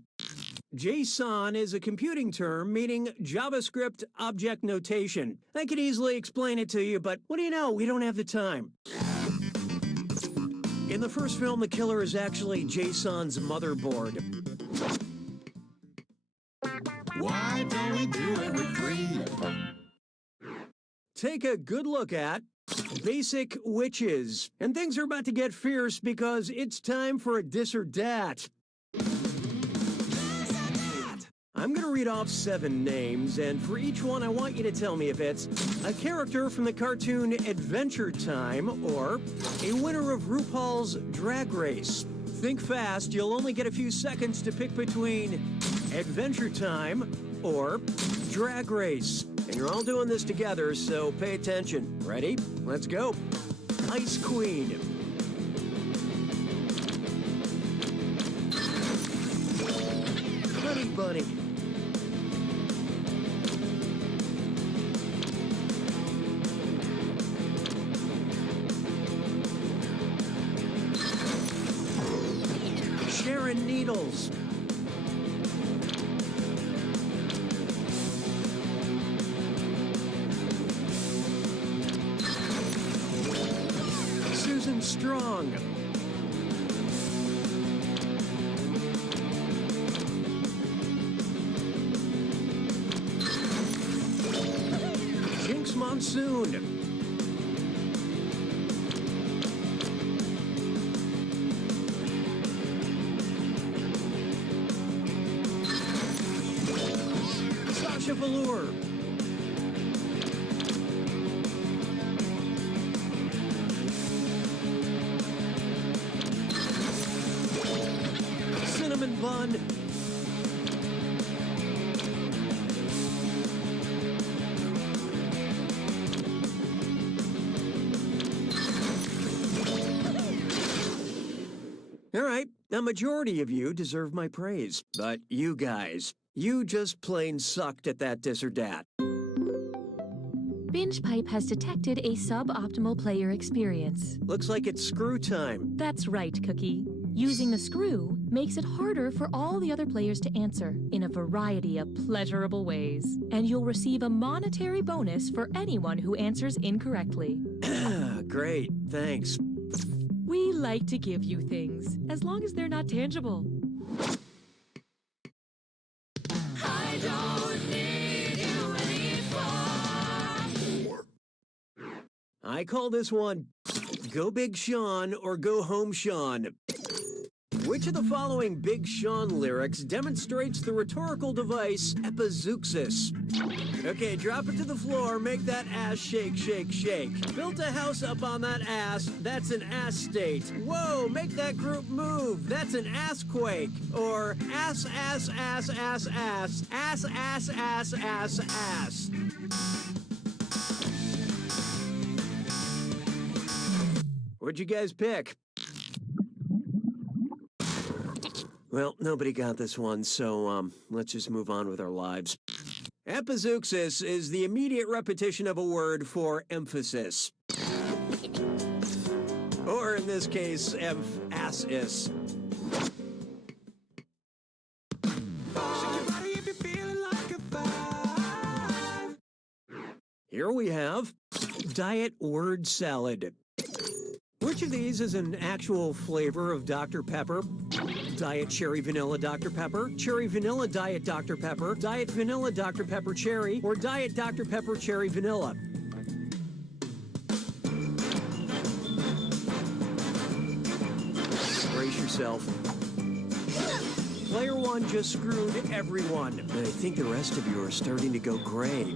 JSON is a computing term meaning JavaScript object notation. I could easily explain it to you, but what do you know? We don't have the time. In the first film, the killer is actually Jason's motherboard. Why don't we do it for free? Take a good look at Basic Witches. And things are about to get fierce because it's time for a dis or dat. I'm going to read off 7 names, and for each one, I want you to tell me if it's a character from the cartoon Adventure Time or a winner of RuPaul's Drag Race. Think fast, you'll only get a few seconds to pick between Adventure Time or Drag Race. And you're all doing this together, so pay attention. Ready? Let's go. Ice Queen. Honey Bunny. Sharon Needles. Susan Strong. Jinx Monsoon. Sasha Velour. Cinnamon Bun. All right, a majority of you deserve my praise, but you guys, you just plain sucked at that dis or dat. Binge Pipe has detected a suboptimal player experience. Looks like it's screw time. That's right, Cookie. Using the screw makes it harder for all the other players to answer in a variety of pleasurable ways. And you'll receive a monetary bonus for anyone who answers incorrectly. Great, thanks. We like to give you things, as long as they're not tangible. I don't need you anymore. I call this one Go Big Sean or Go Home Sean. Which of the following Big Sean lyrics demonstrates the rhetorical device epizeuxis? Okay, drop it to the floor, make that ass shake, shake, shake. Built a house up on that ass, that's an ass state. Whoa, make that group move, that's an ass quake. Or ass, ass, ass, ass, ass, ass, ass, ass, ass, ass. What'd you guys pick? Well, nobody got this one, so let's just move on with our lives. Epizeuxis is the immediate repetition of a word for emphasis. Or in this case, emphasis. Here we have diet word salad. Which of these is an actual flavor of Dr. Pepper? Diet Cherry Vanilla Dr. Pepper, Cherry Vanilla Diet Dr. Pepper, Diet Vanilla Dr. Pepper Cherry, or Diet Dr. Pepper Cherry Vanilla? Brace yourself. Player one just screwed everyone, and I think the rest of you are starting to go gray.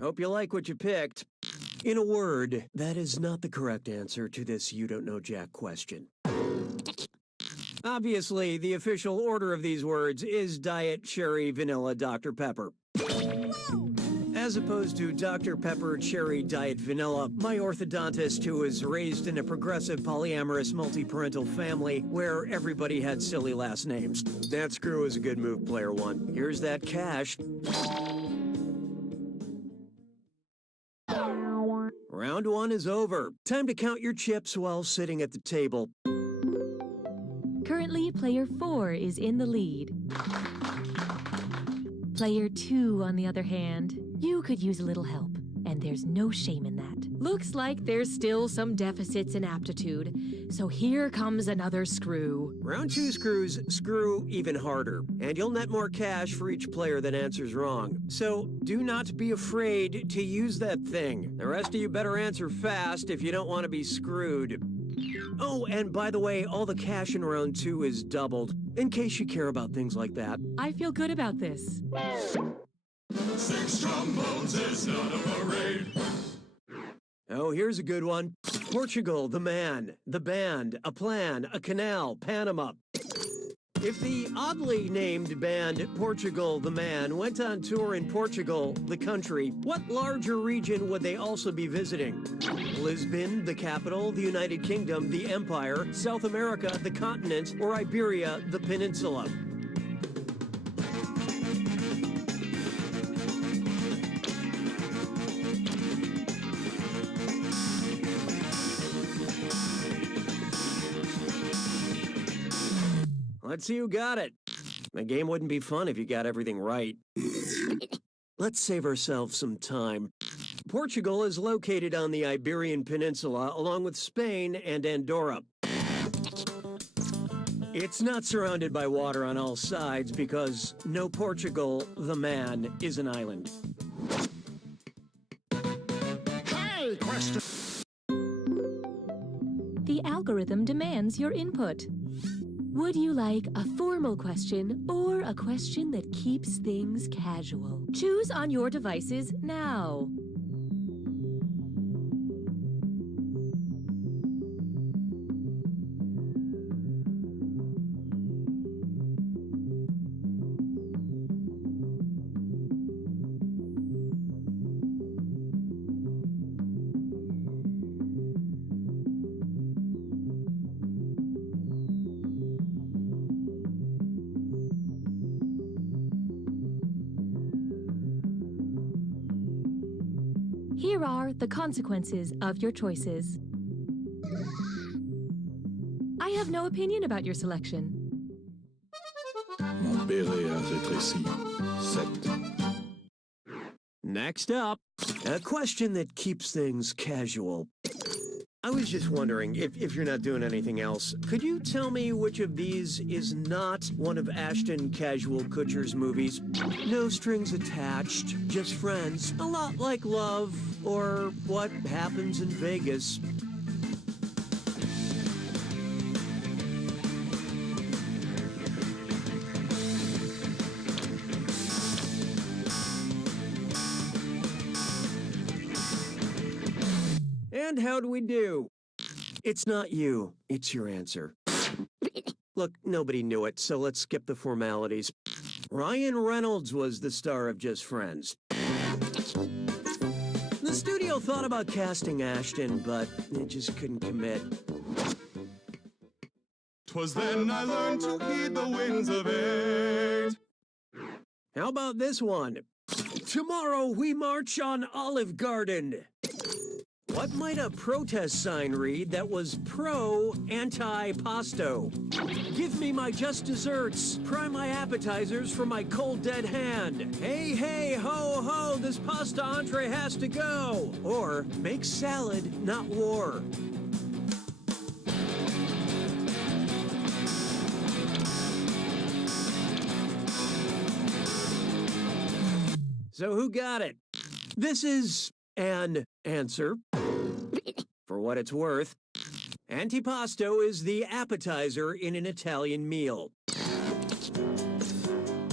Hope you like what you picked. In a word, that is not the correct answer to this You Don't Know Jack question. Obviously, the official order of these words is Diet Cherry Vanilla Dr. Pepper. As opposed to Dr. Pepper Cherry Diet Vanilla, my orthodontist, who was raised in a progressive polyamorous multi-parental family where everybody had silly last names. That screw was a good move, player one. Here's that cash. Round one is over. Time to count your chips while sitting at the table. Currently, player 4 is in the lead. Player 2, on the other hand, you could use a little help, and there's no shame in that. Looks like there's still some deficits in aptitude, so here comes another screw. Round two screws screw even harder, and you'll net more cash for each player that answers wrong. So do not be afraid to use that thing. The rest of you better answer fast if you don't want to be screwed. Oh, and by the way, all the cash in round two is doubled, in case you care about things like that. I feel good about this. 6 trombones is not a parade. Oh, here's a good one. Portugal, the man, the band, a plan, a canal, Panama. If the oddly named band Portugal, the man, went on tour in Portugal, the country, what larger region would they also be visiting? Lisbon, the capital, the United Kingdom, the Empire, South America, the continent, or Iberia, the peninsula? Let's see who got it. The game wouldn't be fun if you got everything right. Let's save ourselves some time. Portugal is located on the Iberian Peninsula, along with Spain and Andorra. It's not surrounded by water on all sides because no Portugal, the man, is an island. Hey, question. The algorithm demands your input. Would you like a formal question or a question that keeps things casual? Choose on your devices now. Here are the consequences of your choices. I have no opinion about your selection. Mon père a rétréci. 7. Next up, a question that keeps things casual. I was just wondering, if you're not doing anything else, could you tell me which of these is not one of Ashton Casual Kutcher's movies? No strings attached, just friends, a lot like Love, or What Happens in Vegas. And how do we do? It's not you, it's your answer. Look, nobody knew it, so let's skip the formalities. Ryan Reynolds was the star of Just Friends. The studio thought about casting Ashton, but it just couldn't commit. 'Twas then I learned to heed the winds of age. How about this one? Tomorrow we march on Olive Garden. What might a protest sign read that was pro-anti-pasto? Give me my just desserts. Pry my appetizers from my cold dead hand. Hey, hey, ho, ho, this pasta entree has to go. Or make salad, not war. So who got it? This is an answer. For what it's worth, antipasto is the appetizer in an Italian meal.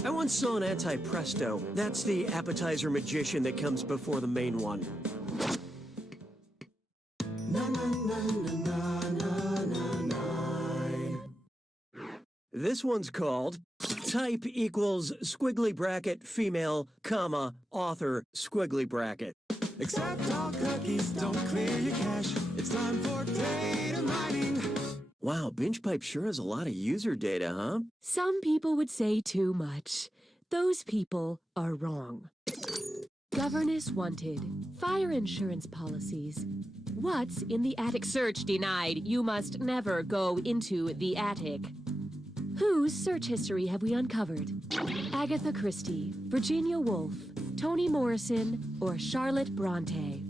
I once saw an antipresto. That's the appetizer magician that comes before the main one. This one's called type equals squiggly bracket female, comma, author, squiggly bracket. Accept all cookies, don't clear your cache. It's time for data mining. Wow, BingePipe sure has a lot of user data, huh? Some people would say too much. Those people are wrong. Governess wanted. Fire insurance policies. What's in the attic? Search denied. You must never go into the attic. Whose search history have we uncovered? Agatha Christie, Virginia Woolf, Toni Morrison, or Charlotte Bronte?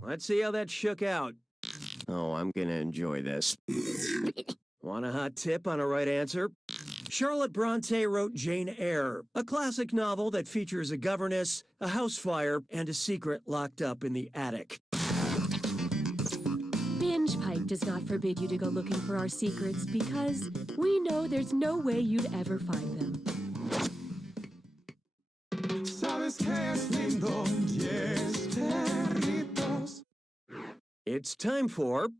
Let's see how that shook out. Oh, I'm gonna enjoy this. Want a hot tip on a right answer? Charlotte Bronte wrote Jane Eyre, a classic novel that features a governess, a house fire, and a secret locked up in the attic. BingePipe does not forbid you to go looking for our secrets because we know there's no way you'd ever find them. Sabes que es lindo, yes, perritos. It's time for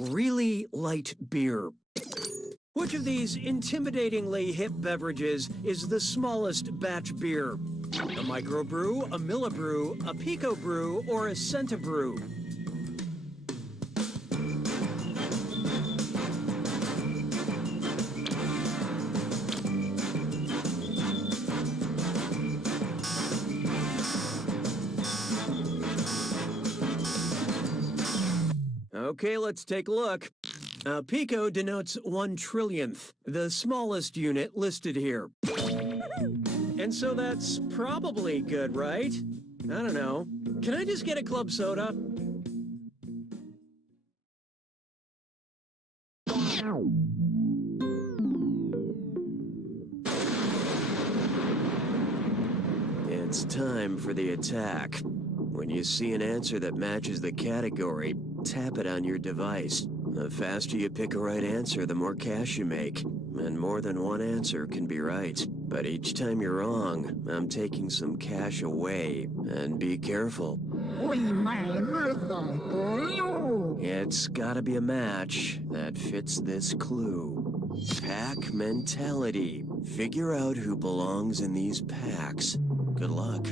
really light beer. Which of these intimidatingly hip beverages is the smallest batch beer? A microbrew, a millibrew, a pico brew, or a centibrew? Okay, let's take a look. Pico denotes 1/1,000,000th, the smallest unit listed here. And so that's probably good, right? I don't know. Can I just get a club soda? It's time for the attack. When you see an answer that matches the category, tap it on your device. The faster you pick a right answer, the more cash you make. And more than one answer can be right. But each time you're wrong, I'm taking some cash away. And be careful. It's gotta be a match that fits this clue. Pack mentality. Figure out who belongs in these packs. Good luck.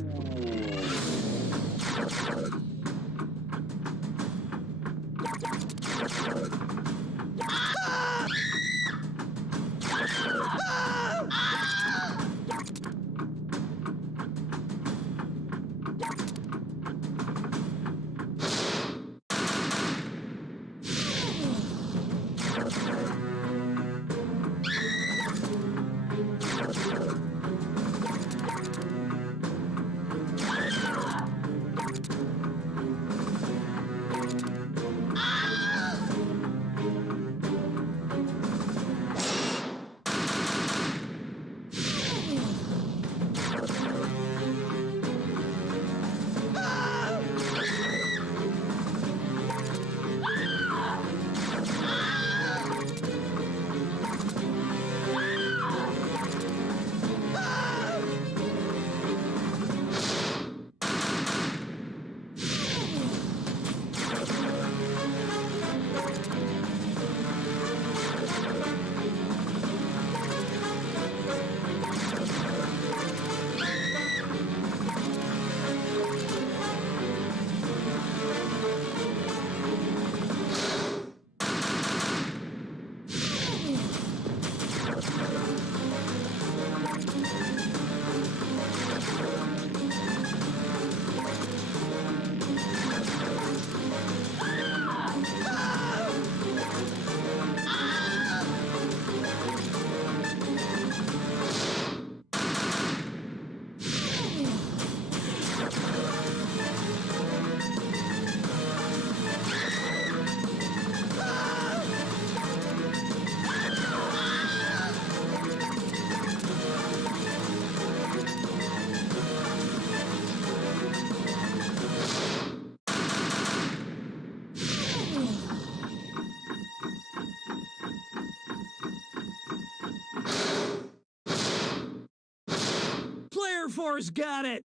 Player 4's got it!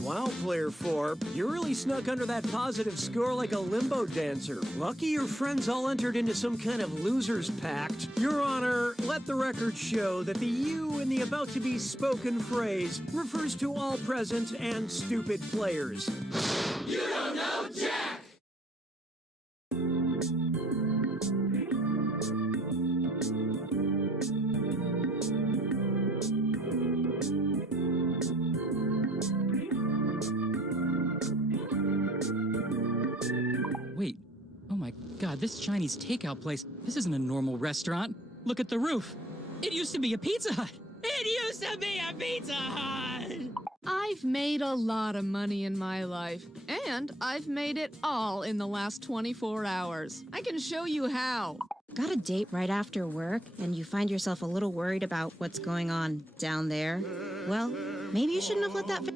Wow, Player 4, you really snuck under that positive score like a limbo dancer. Lucky your friends all entered into some kind of loser's pact. Your Honor, let the record show that the "you" in the about-to-be spoken phrase refers to all present and stupid players. You don't know Jack! Wait. Oh my god, this Chinese takeout place, this isn't a normal restaurant. Look at the roof. It used to be a Pizza Hut. It used to be a Pizza Hut! I've made a lot of money in my life, and I've made it all in the last 24 hours. I can show you how. Got a date right after work, and you find yourself a little worried about what's going on down there? Well, maybe you shouldn't have let that...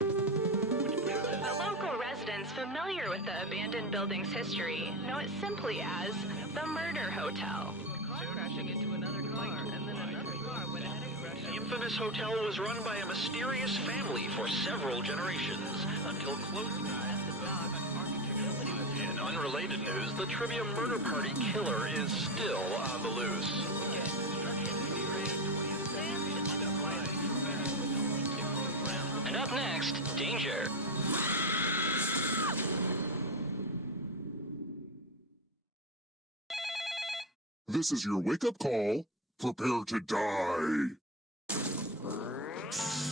The local residents familiar with the abandoned building's history know it simply as the Murder Hotel. Crashing into another car, and then another car went ahead and crashed. The infamous hotel was run by a mysterious family for several generations until close. In unrelated news, the trivia murder party killer is still on the loose. And up next, danger. This is your wake-up call. Prepare to die.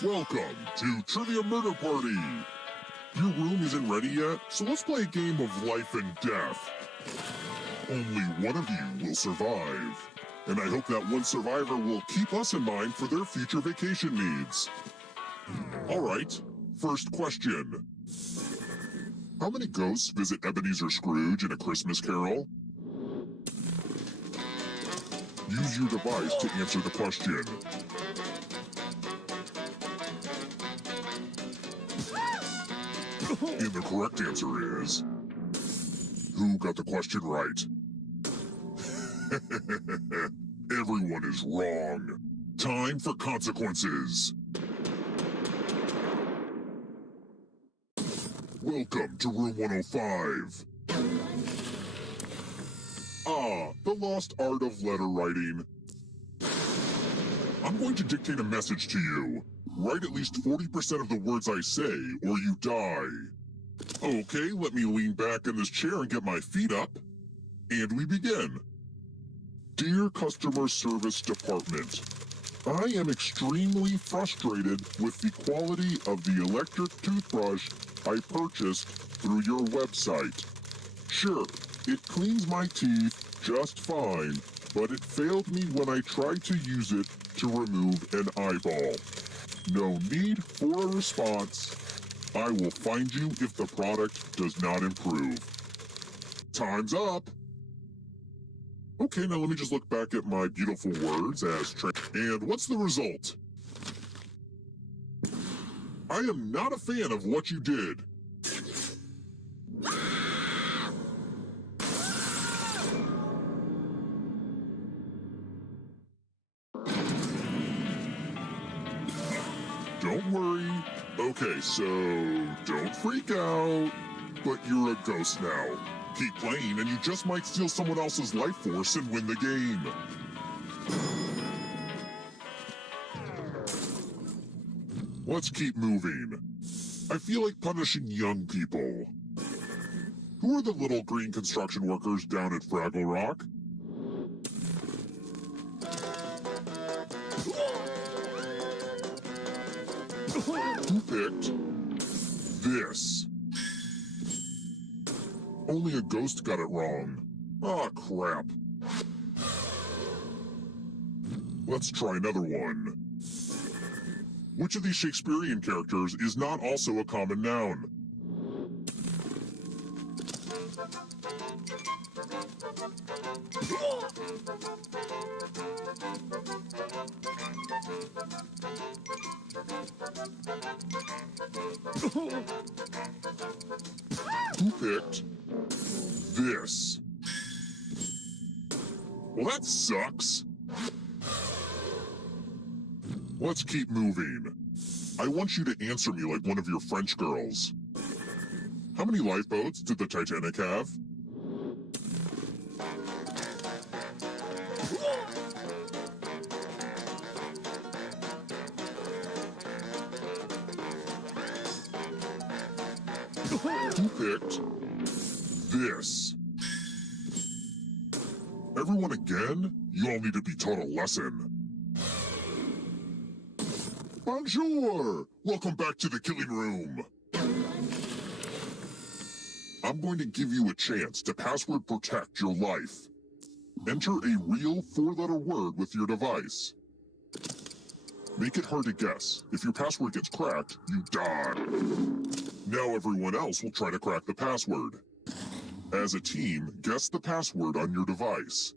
Welcome to Trivia Murder Party. Your room isn't ready yet, so let's play a game of life and death. Only one of you will survive. And I hope that one survivor will keep us in mind for their future vacation needs. All right, first question. How many ghosts visit Ebenezer Scrooge in A Christmas Carol? Use your device to answer the question. And the correct answer is... Who got the question right? Everyone is wrong. Time for consequences. Welcome to room 105. The lost art of letter writing. I'm going to dictate a message to you. Write at least 40% of the words I say, or you die. Okay, let me lean back in this chair and get my feet up. And we begin. Dear Customer Service Department, I am extremely frustrated with the quality of the electric toothbrush I purchased through your website. Sure, it cleans my teeth just fine, but it failed me when I tried to use it to remove an eyeball. No need for a response. I will find you if the product does not improve. Time's up. Okay, now let me just look back at my beautiful words as and what's the result? I am not a fan of what you did. Don't worry. Okay, so don't freak out. But you're a ghost now. Keep playing and you just might steal someone else's life force and win the game. Let's keep moving. I feel like punishing young people. Who are the little green construction workers down at Fraggle Rock? Who picked this? Only a ghost got it wrong. Aw, crap. Let's try another one. Which of these Shakespearean characters is not also a common noun? Who picked this? Well, that sucks. Let's keep moving. I want you to answer me like one of your French girls. How many lifeboats did the Titanic have? Who picked this? Everyone again? You all need to be taught a lesson. Bonjour! Welcome back to the killing room. I'm going to give you a chance to password protect your life. Enter a real 4-letter word with your device. Make it hard to guess. If your password gets cracked, you die. Now everyone else will try to crack the password. As a team, guess the password on your device.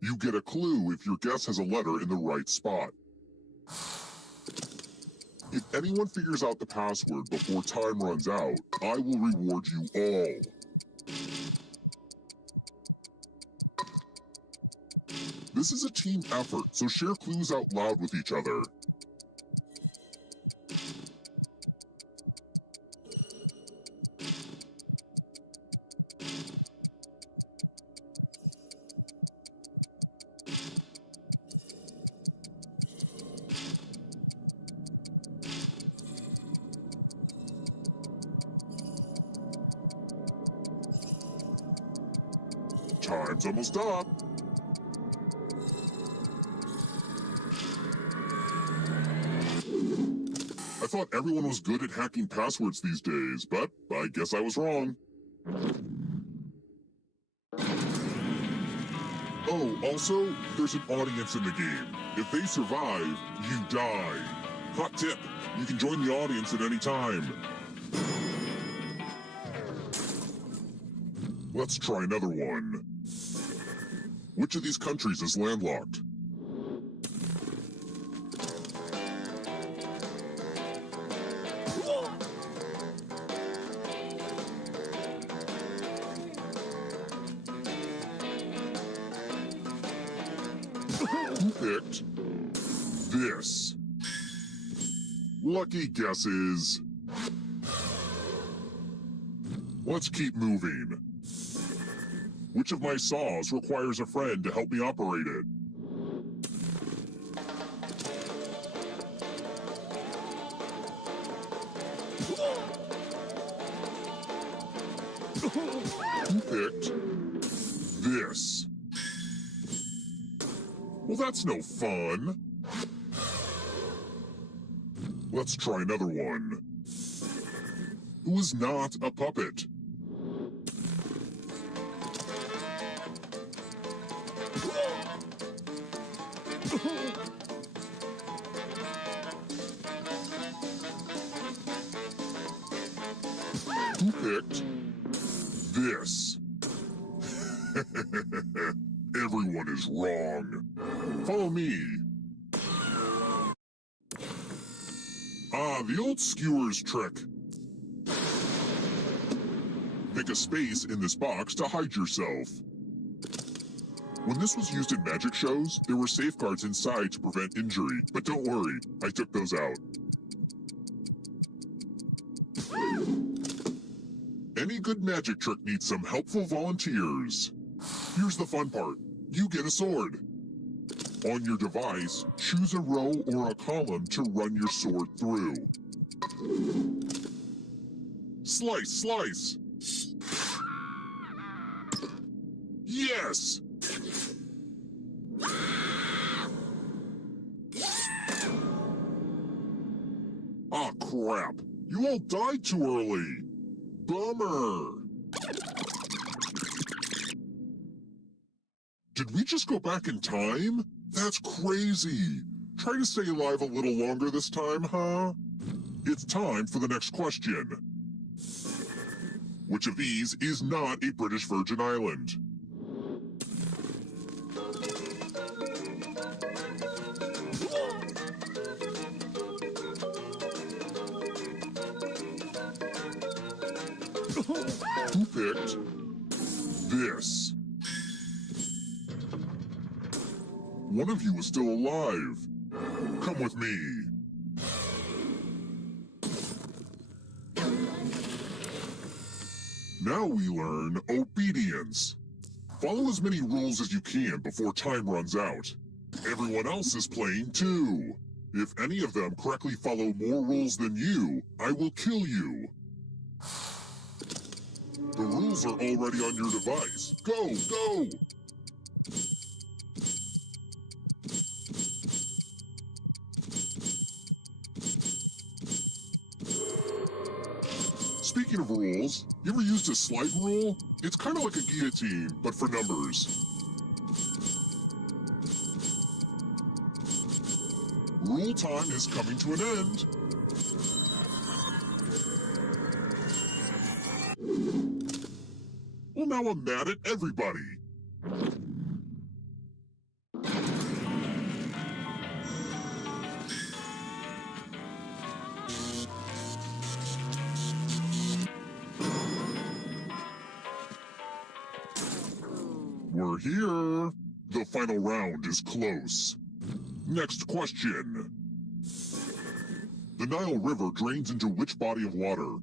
You get a clue if your guess has a letter in the right spot. If anyone figures out the password before time runs out, I will reward you all. This is a team effort, so share clues out loud with each other. Time's almost up. I thought everyone was good at hacking passwords these days, but I guess I was wrong. Oh, also, there's an audience in the game. If they survive, you die. Hot tip, you can join the audience at any time. Let's try another one. Which of these countries is landlocked? Who picked this? Lucky guesses. Let's keep moving. Which of my saws requires a friend to help me operate it? Who picked this? Well, that's no fun. Let's try another one. Who is not a puppet? Who picked this? Everyone is wrong. Follow me. Ah, the old skewers trick. Pick a space in this box to hide yourself. When this was used in magic shows, there were safeguards inside to prevent injury, but don't worry, I took those out. Any good magic trick needs some helpful volunteers. Here's the fun part. You get a sword. On your device, choose a row or a column to run your sword through. Slice, slice! Yes! Ah, crap. You all died too early. Bummer. Did we just go back in time? That's crazy. Try to stay alive a little longer this time, huh? It's time for the next question. Which of these is not a British Virgin Island? Who picked this? One of you is still alive. Come with me. Now we learn obedience. Follow as many rules as you can before time runs out. Everyone else is playing too. If any of them correctly follow more rules than you, I will kill you. The rules are already on your device. Go, go! Speaking of rules, you ever used a slide rule? It's kind of like a guillotine, but for numbers. Rule time is coming to an end. Well, now I'm mad at everybody. Here. The final round is close. Next question. The Nile River drains into which body of water?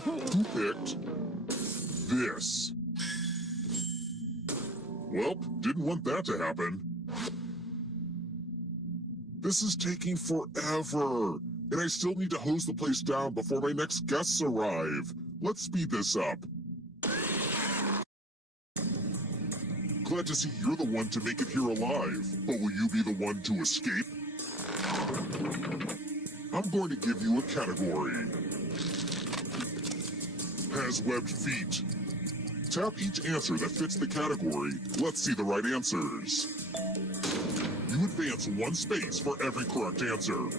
Who picked this? Well, didn't want that to happen. This is taking forever, and I still need to hose the place down before my next guests arrive. Let's speed this up. Glad to see you're the one to make it here alive, but will you be the one to escape? I'm going to give you a category. Has webbed feet. Tap each answer that fits the category. Let's see the right answers. You advance one space for every correct answer.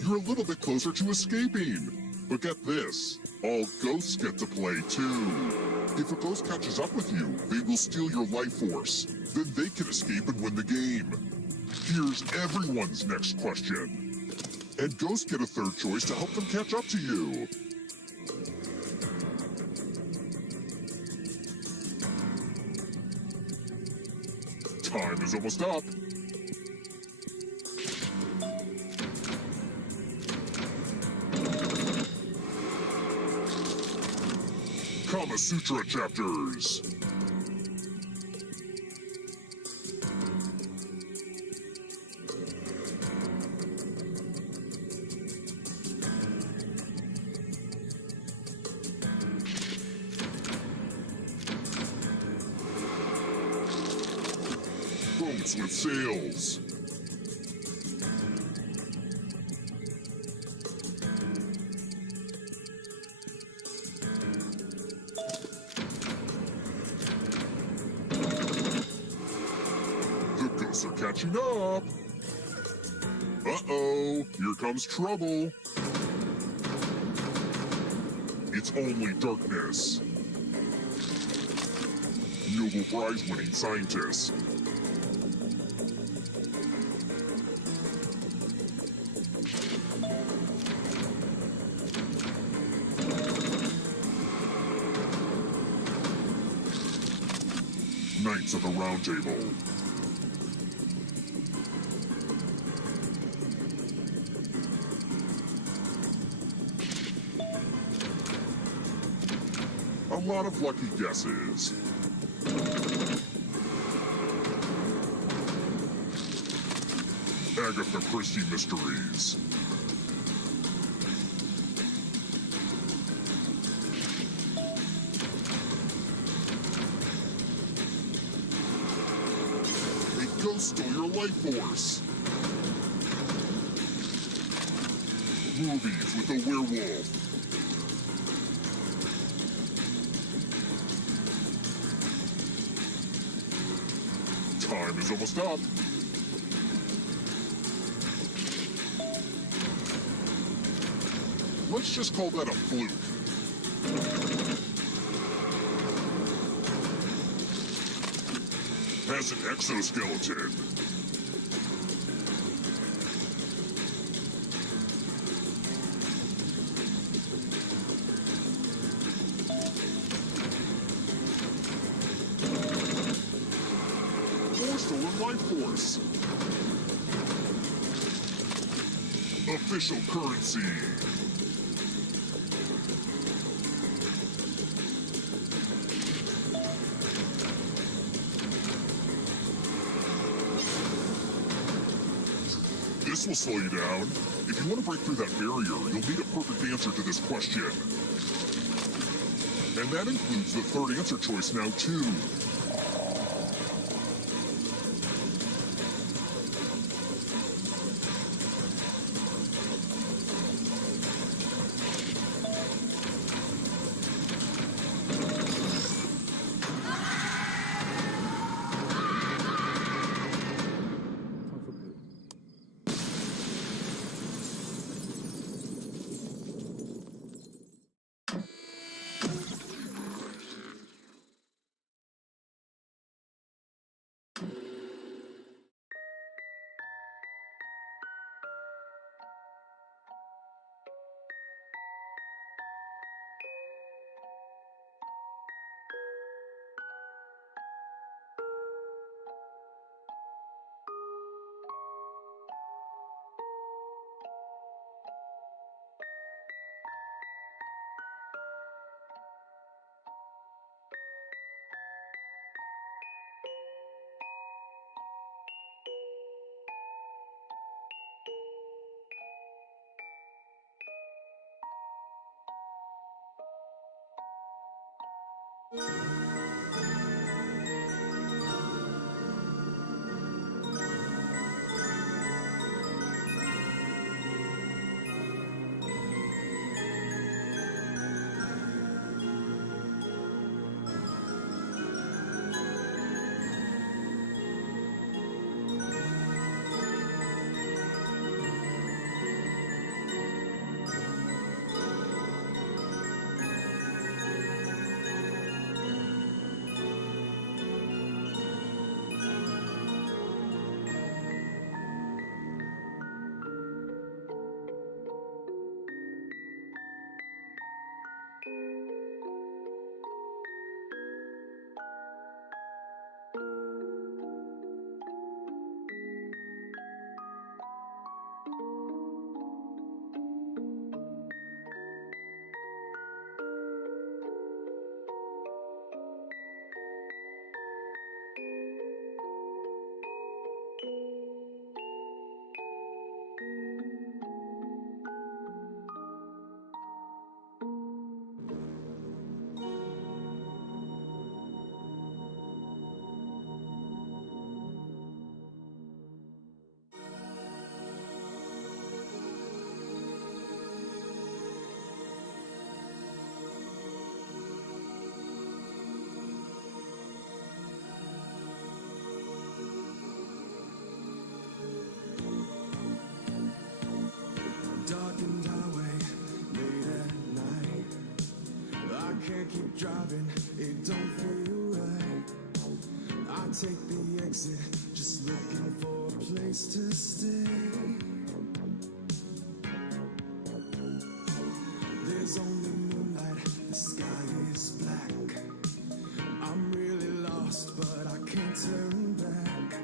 You're a little bit closer to escaping. But get this, all ghosts get to play too. If a ghost catches up with you, they will steal your life force. Then they can escape and win the game. Here's everyone's next question. And ghosts get a third choice to help them catch up to you. Time is almost up. Kama Sutra chapters. Boats with sails. The ghosts are catching up. Uh-oh, here comes trouble. It's only darkness. Nobel Prize-winning scientist. Knights of the Round Table. A lot of lucky guesses. Agatha Christie mysteries. A ghost stole your life force. Movies with a werewolf. Time is almost up. Let's just call that a fluke. Has an exoskeleton. Or stolen life force. Official currency. This will slow you down. If you want to break through that barrier, you'll need a perfect answer to this question. And that includes the third answer choice now, too. Darkened highway, late at night. I can't keep driving, it don't feel right. I take the exit, just looking for a place to stay. There's only moonlight, the sky is black. I'm really lost, but I can't turn back.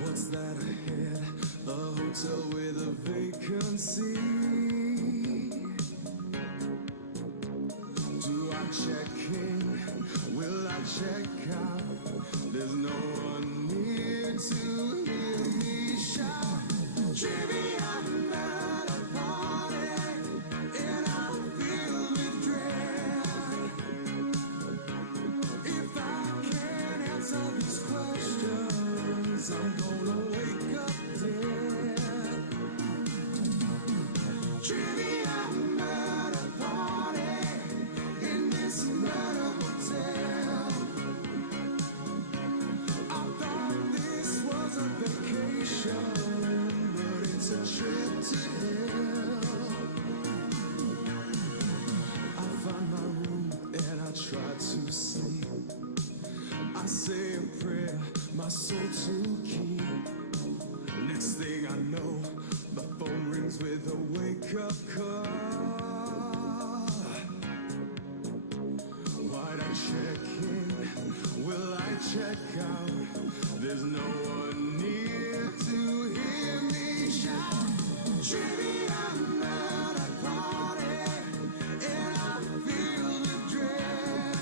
What's that ahead? A hotel with a vacancy. Do I check in? Will I check out? There's no one near to hear me shout. Trivia at a party, and I'm filled with dread. If I can't answer these questions, I'm gonna wake up dead. Trivia at a party in this murder hotel. I thought this was a vacation, but it's a trip to hell. I find my room and I try to sleep. I say a prayer, my soul to keep. Next thing I know, my phone rings with a wake-up call. Why'd I check in? Will I check out? There's no one near to hear me shout. Trivia at a party, and I feel the dread.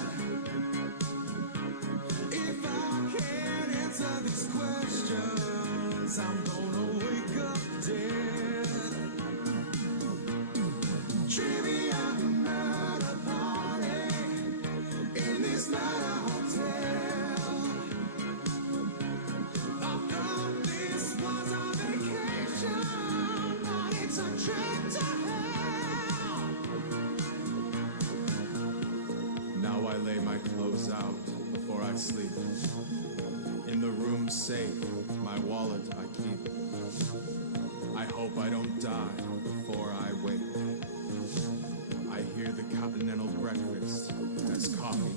If I can't answer these questions, I'm gonna wake up dead. Trivia at a party in this murder hotel. I thought this was a vacation, but it's a trip to hell. Now I lay my clothes out before I sleep. In the room safe, my wallet I keep. I hope I don't die before I wake. I hear the continental breakfast as coffee